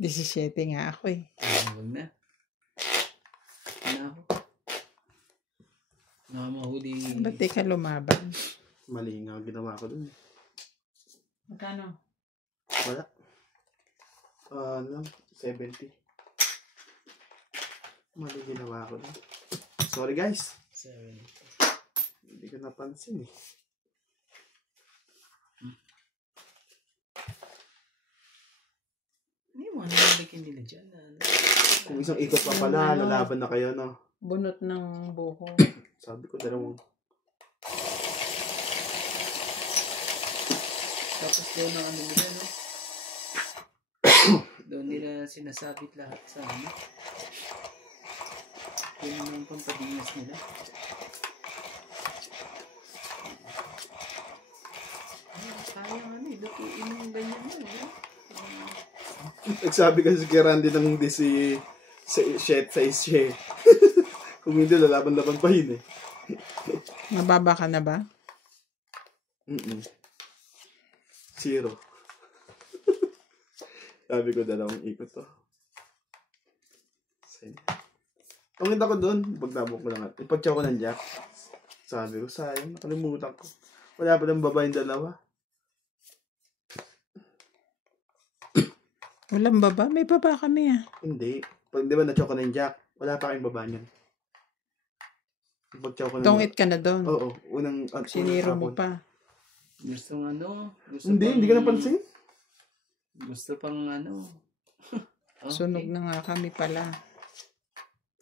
17 nga ako eh. Huwag na. Ano ako? Nakamahuli. Ba't di ka lumaban? Mali nga ang ginawa ko dun. Magkano? Wala. Ano lang, 70. Mali ginawa ko dun. Sorry guys. 7. Hindi ko napansin eh. Hindi mo, nalagyan nila dyan. Kung isang ikot pa pala, lalaban na kayo, no? Bunot ng buko. Sabi ko, dalawang. Tapos doon ang ano nila, no? Doon nila sinasabit lahat sa ano. Yun ang pampadinas nila. Sayang ano eh, lutuin ng ganyan mo eh. Nagsabi kasi kay Randy nang hindi si Shet sa isye. Kung hindi, lalaban-laban pa yun eh. Mababa ka na ba? 0. Sabi ko, dalawang ikot to. Pangit ako doon, pagtabok ko lang. Ipagtsaw ko ng jack. Sabi ko, sayang, nakalimutan ko. Wala pa ng babae yung dalawa. Walang baba? May baba kami ah. Hindi. Pag di ba na-chow ko ng jack, wala pa kayong baba niyan. Ipagtsaw ko ng Tongit ka na doon. Oo, unang Siniro mo hapon. pa. Gusto ng ano? Gusto Hindi ka napansin? Gusto pang ano? Okay. Sunog na nga kami pala.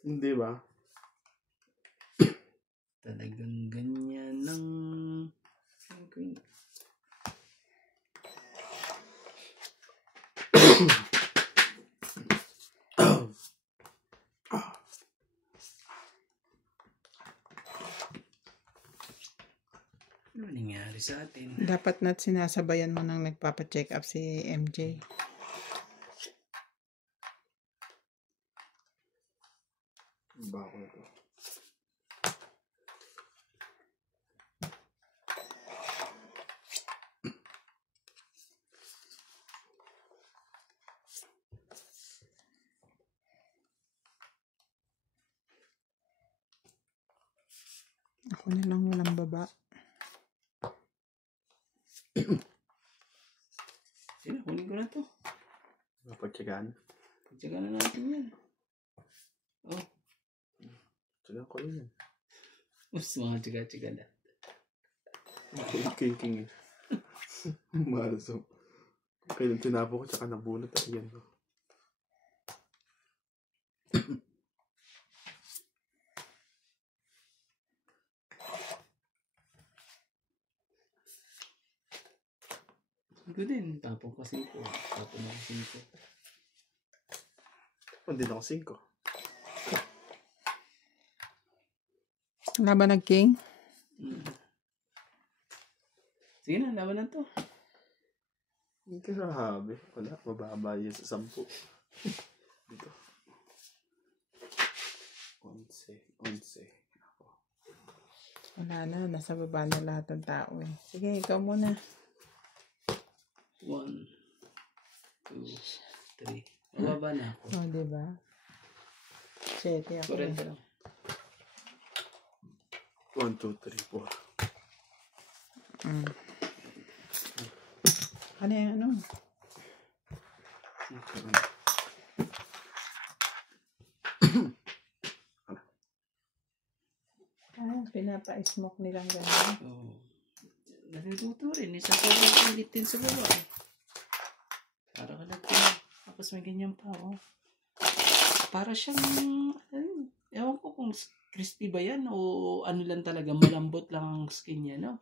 Hindi ba? Talagang ganyan ng queen. Ano nangyari sa atin? Dapat na sinasabayan mo nang nagpapa-check up si MJ. Bako na to. Ako na lang walang baba. Sino? Kunin ko na to. Napagtsagaan. Pagtsaga na natin yan. Oh. Tsagaan ko yun. Mas mga tsaga-tsaga na. King eh. Malasok. Kaya nung tinapo ko, tsaka nabunot. Ayan. Ito din. Tapong ko 5. Tapong ako 5. Hindi na ako 5. Laban ng king? Sige na, laban na to. Hindi ka sahabi. Wala, mababa yun sa 10. Dito. 11. Ako. Wala na. Nasa baba na lahat ng tao eh. Sige, ikaw muna. 1, 2, 3. Mababa na ako. O, diba? 7 ako. Correct lang. 1, 2, 3, 4. Ano yung ano? Pinapa-smoke nilang gano'n. Oh. Naluluto rin. Isang sobrang init din sa baba. Para ka nagpina. Tapos may ganyan pa, oh. para siyang, ewan ko kung crispy ba yan o ano lang talaga, malambot lang ang skin niya, no?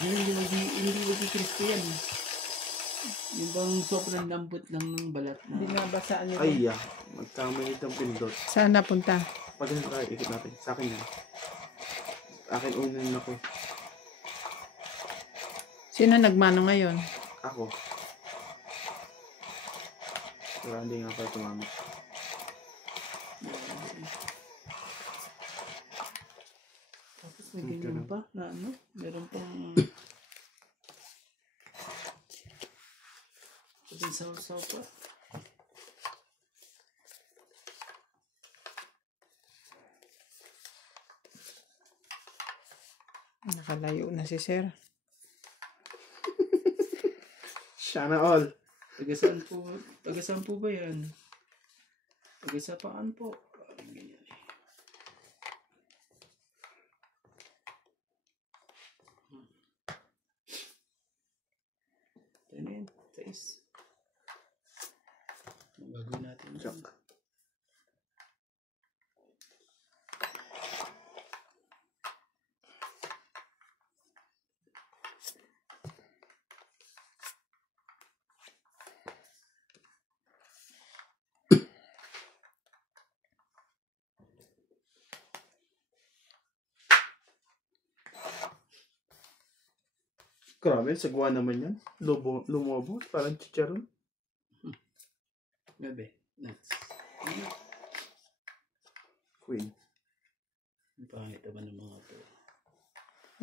Hindi crispy yan. Yung bang sobrang lambot lang ng balat na. Hindi nga basaan nila. Ay, magkamali ng pindot. Saan napunta? Pag ganun tayo, ikot natin. Sa akin yan. Akin unin ako. Sino nagmano ngayon? Ako. Wala, hindi nga pala tumama. Tapos may ganyan pa na ano, meron pang saw pa. Nakalayo na si sir. Sana all. Taga saan po ba yan? Taga sapaan po. Parang ganyan eh. Ito na yun. Taste. Bago natin. Chok. Grabe, sagwa naman yan. Lumobo, parang chicharon. Gabi. Nuts. Queen. Ang pangit naman ng mga to.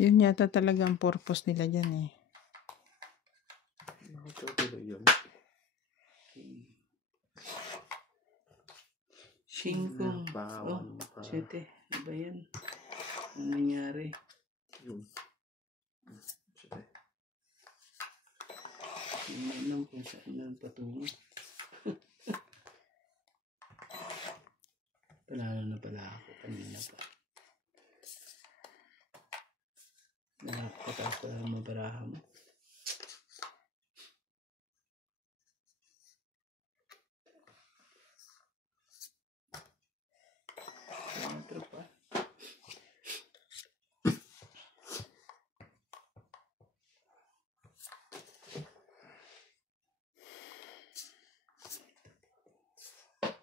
Yun yata talaga ang purpose nila dyan eh. Ito tuloy yun. Shingkong. Nabawan pa. Siyete. Ano ba yan? Ano nangyari? Yun. Shit. Hindi alam kung saan nang patungo. Panalo na pala ako kanina pa. Nakakataas pa lang mabaraha mo. Ano pa?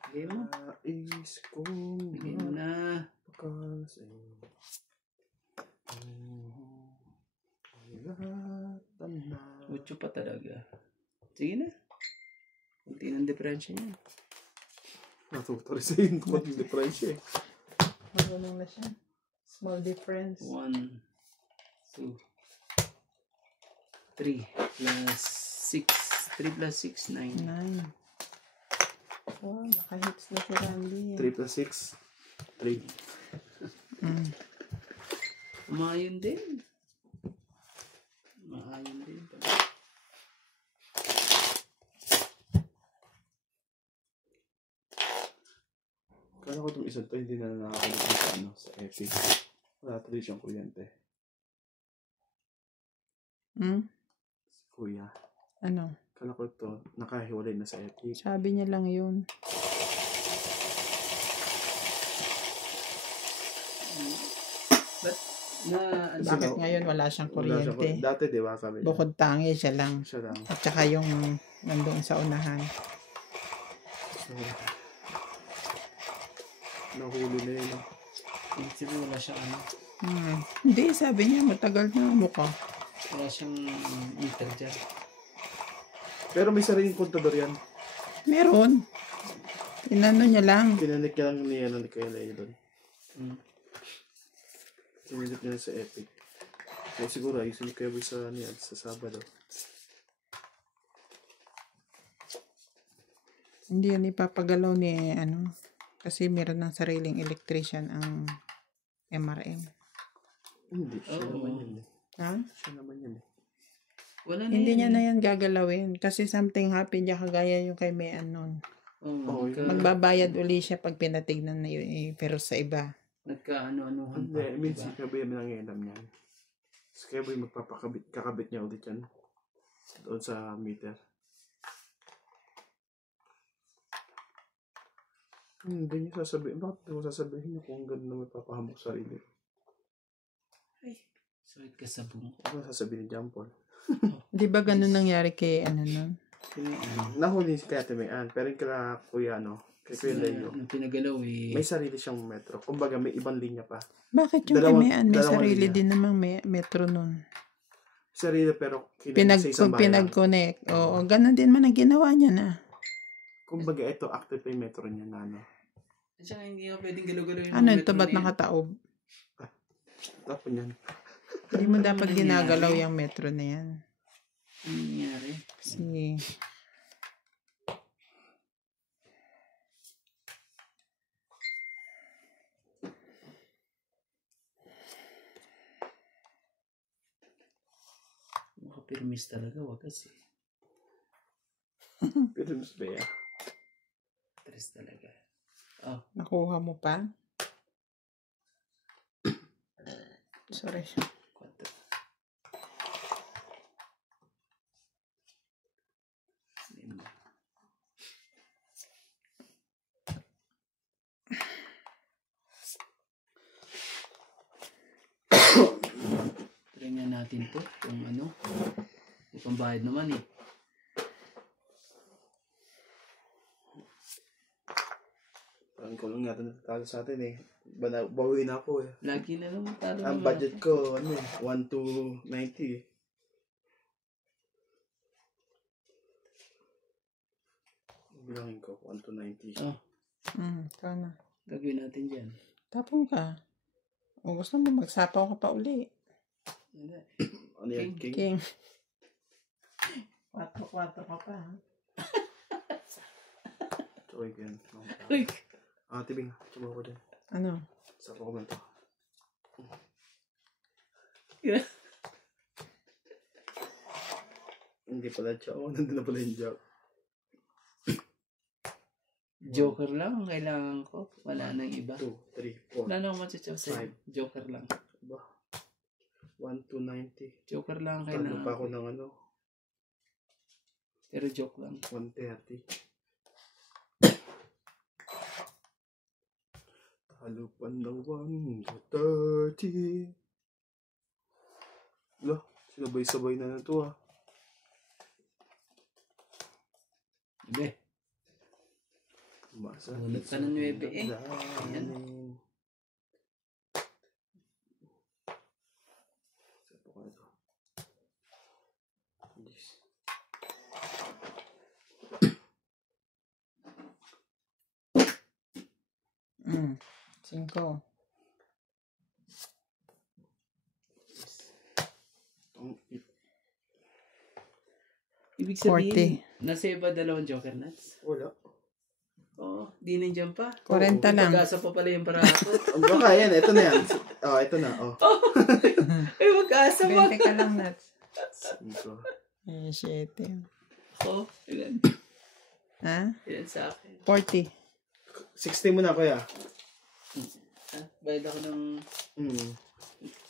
Bigay mo. Nais kong Bigay mo na. magpakasa'yo. Hiratan na. 8 pa talaga. Sige na. Kunti ng diferensya niya. Natuto rin sa'yo yung konting diferensya eh. Marunong na siya. Small difference. 1, 2, 3 plus 6. 3 plus 6, 9. 9. Wow, nakahits na si Randy. 3 plus 6. 3. Umayon din. Maayon din pala. Kala ko itong isa to hindi na nakakalit sa ano, sa Epic. Wala tuloy siyang kuryente. Hmm? Si Kuya. Ano? Kala ko ito, nakahiwalay na sa Epic. Sabi niya lang yun. Ba't na ano? Bakit ngayon wala siyang kuryente? Dati di ba sabi niya? Bukod tangi siya lang. Siya lang. At saka yung nandun sa unahan. So, nahuli na yun. Hindi wala siyang ano. Hindi, sabi niya matagal na mukha. Wala siyang meter dyan. Pero may sariling kontador yan. Meron. Inano niya lang. Kinanik niya lang niya ng kaya na yun doon. Kinanik niya sa Epic. So siguro ayusin niya kayo sa, niya, sa Sabado. Hindi yan ipapagalaw ni ano. Kasi meron ng sariling electrician ang MRM. Hindi, siya Oo. naman yun eh. Ha? Siya naman yun eh. Wala na Hindi yan. niya na yan gagalawin. Kasi something happened niya kagaya yung kay Mayan nun. Oo, yun. Magbabayad uli siya pag pinatignan na yun eh, pero sa iba. Nagka-ano-anuhan Hindi, pa. I mean, Diba? si Kaboy ang nangyayam niyan. Si Kaboy kakabit niya ulit yan. Doon sa meter. Hindi niyo sasabihin. Bakit hindi ko sasabihin niyo kung gano'n na may papahamok sarili? Ay, sakit ka sa bungko. Ano sasabihin ni John Paul? Di ba ganun nangyari kay ano nun? Nahuli si Kaya Timayan, pero yung kaya Kuya, kay Kuya Leo, Nung pinagalaw eh. may sarili siyang metro. Kumbaga, may ibang linya pa. Bakit yung Dalawang- Timayan? May dalawang sarili linya. din namang may metro nun. Sarili pero kinag sa isang bayan. Pinag-connect. Oo, ganun din man ang ginawa niya na. Kumbaga, ito, active pa yung metro niya na, At saka hindi ka pwedeng galaw-galaw yung Ano mga ito? metro Ba't na yan. nakataob? Tapos yan. Hindi mo dapat nangyari? ginagalaw yung metro na yan. Ano nangyari? Kasi, Makapirmis talaga, wagas eh. Pero mas baya. Tres talaga. Oh, nakuha mo pa? Sorry. 4. Lima. Try nga natin to. Kung ano. May pambayad naman eh. Parang ko lang yata natatalo sa atin eh. Bawi na ako eh. Lagi na naman talo Ang naman budget ko, 1 to 90 eh. Bilangin ko, 1 to 90. Oh, Ikaw na. gagawin natin dyan. Tapon ka. O gusto mo, magsapaw ka pa uli. Wala. Ano yan, King? King. 4-4 ka pa. Ha? Tuloy ko yan. Uy! Tibing, sumaw ko dyan. Ano? Sapo ko ba ito? Yeah. Hindi pala siya. Nandun na pala yung joke. Joker lang ang kailangan ko. Wala nang iba. 2, 3, 4. Wala nang matchachaw sa'yo. Joker lang. Ba? 1 to 90. Joker lang ang Talo kailangan pa ako ko. ng Pero joke lang. 130. Talo pa ng 130. Wala, sinabay-sabay na na ito ah. Ibe. Masa. Ulit ka ng 9 eh. Ayan. Sapo ko ito. Yes. Mm. 5. Ibig sabihin, nasa iba dalawang joker nuts. Wala. Oo, di nandiyan pa. 40 lang. Pag-asa pa pala yung parako. Baka yan, ito na yan. Ito na. Ay, mag-asa pa. 20 ka lang, Nats. Ito. 7. Oo, ilan? Ha? Ilan sa akin? 40. 60 mo na, kuya. Bayad ako ng...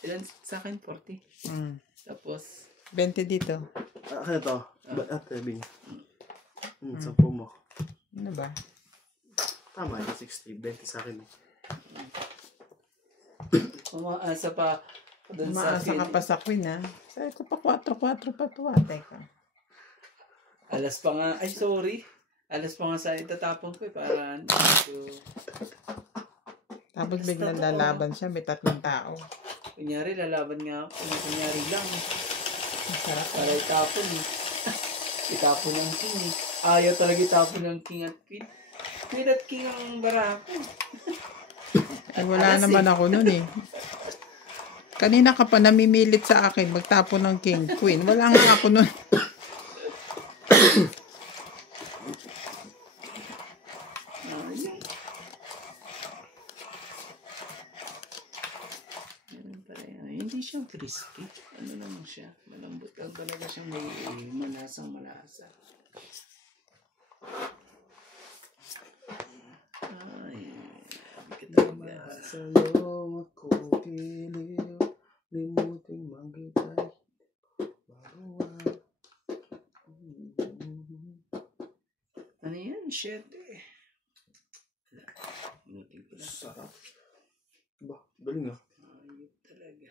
Ilan sa akin? 40. Mm. Tapos, 20 dito. Ano to? Bing. 10 mo. Ano ba? Tama, 60. 20 sa akin. umaasa pa doon sa Umaasa ka akin. pa sa Queen, ha? Sabi ko pa 4-4 pa to, teka. Alas pa nga, ay sorry. Alas pa nga sa itatapon ko eh. Para, Tapos biglang lalaban siya, may 3 tao. kunyari, lalaban nga ako. Kunyari lang. Masarap. Para itapon eh. Itapon ng king eh. Ayaw talaga itapon ng king at queen. Queen at king ang barako. Ay, wala Alas naman ako nun eh. Kanina ka pa namimilit sa akin, magtapon ng king, queen. Wala nga ako nun. Hindi siya crispy. Ano naman siya? Malambot lang talaga siyang may malasang malasa. Ay, bigat na bigat. Sa'yo ako giliw, limuting magitay, baruan. Ano yan? Shit eh. Sarap. Ba, galing ah. Ayop talaga.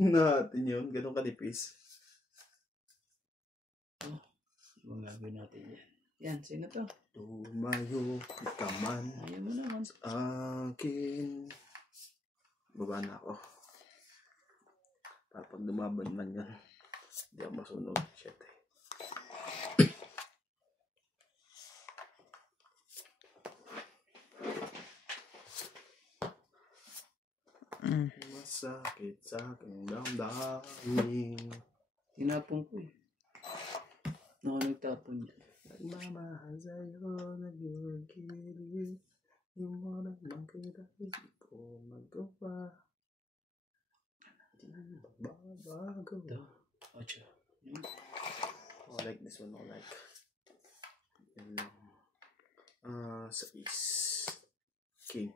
Natin yun, ganun kanipis. Mga gagawin natin yan. Yan, sino to? Tumayo ka man Ayaw mo naman. sa akin. Baba na ako. Tapos lumaban man yan. Hindi ako masunog. Shit eh. Masakit sa aking damdamin. Tinapon ko eh. Ako nagtapon niya. Nagmamahal sa'yo, naging kilig. Yung mo naman kita, hindi ko magawa. Hindi magbabago. Ito. Ocho. Yun. Oh, I like this one, I like. Yan lang. Sa king.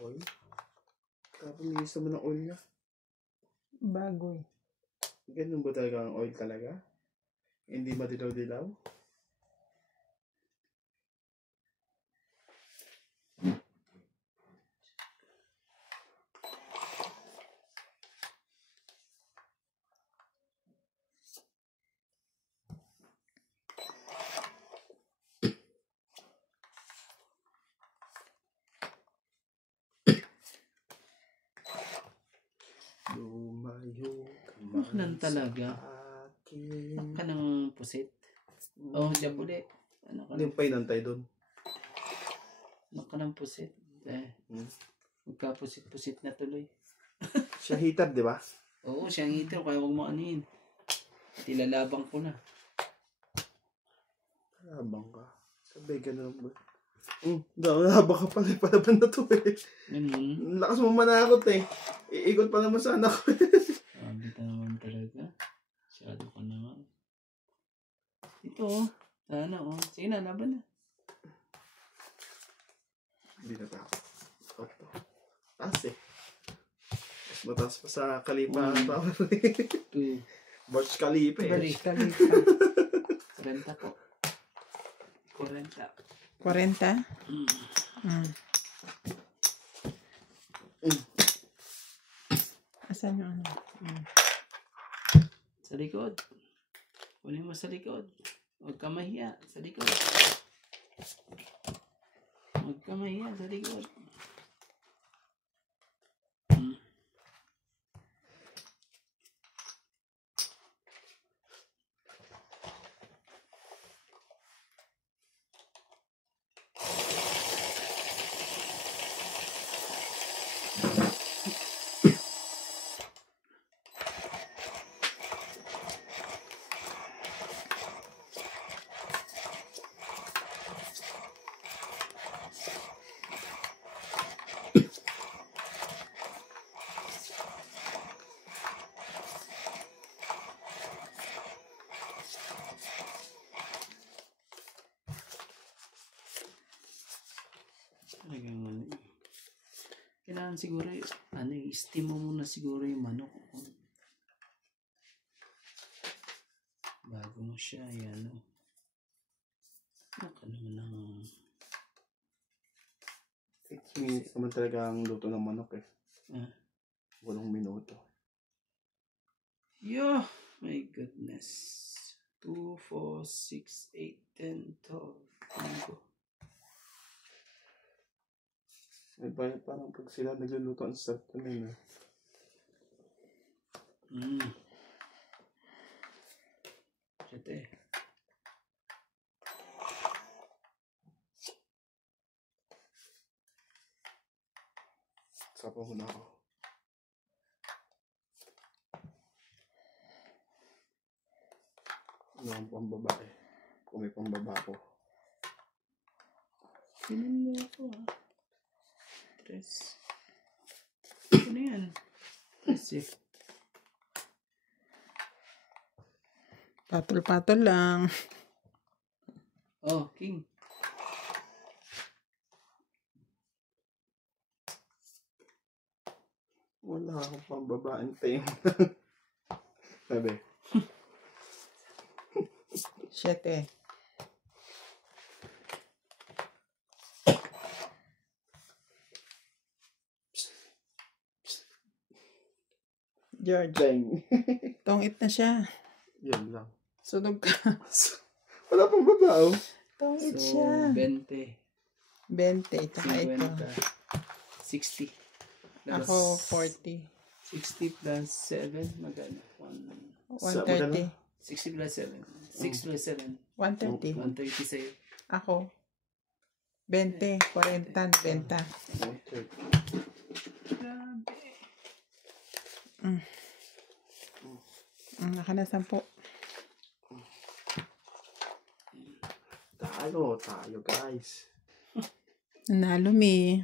Oil. Tapos nilista mo ng oil niya. Bago eh. Ganun ba talaga ang oil talaga? Hindi madilaw-dilaw? Lumayo ka man Nan talaga. sa akin. Ka ng pusit. Oh, jabuli. Ano ka Hindi ng, pa inantay doon. ano ka ng pusit? Magkapusit-pusit na tuloy. Siya heater, di ba? Oo, siyang ito. Kaya huwag mo anuin. Tilalabang ko na. Habang ka. Sabay ka na lang ba? Habang ka pala. Palaban na to eh. Ganun. Lakas mo manakot eh. Iikot pa naman sana ako. Sabi ka naman talaga. Masyado ka naman. Ito oh. Sana oh. Sige na, laban na. Hindi na pa ako. Taas eh. Mas mataas pa sa Kalipa. Two. Burj Khalifa eh. Balik. Burj Khalifa. 40 po. 40. 40? Asan yung ano? Sa likod. Kunin mo sa likod. Huwag ka mahiya. Sa likod. Huwag ka mahiya sa likod. Talagang ano eh. Kailangan siguro ano eh, steam mo muna siguro yung manok. Bago mo siya, yan o. Naka naman ang 6 minutes naman talaga ang luto ng manok eh. 8 minuto. Yo! My goodness. 2, 4, 6, 8, 10, 12. Parang pag sila nagluluto ang sarap namin eh. Siyete. Sapaw mo na ako. Ano ang pambabae? Kung may pambaba ko. Pinan mo ako ha. 3. Ano yan? 13. Patol-patol lang. Oh, king. Wala akong pambabaeng tayo. Sabi. 7. George, Bang. tongit na siya. Yan lang. Sunog ka. Wala pang babao. Tongit So, siya. 20. 20. Tsaka ito. 60. Plus Ako, 40. 60 plus 7. Magkano? 130. 60 plus 7. 6 plus 7. 130. 130 sa'yo. Ako. 20. 40. Benta. Naka na 10. Tayo guys. Nanalo, me.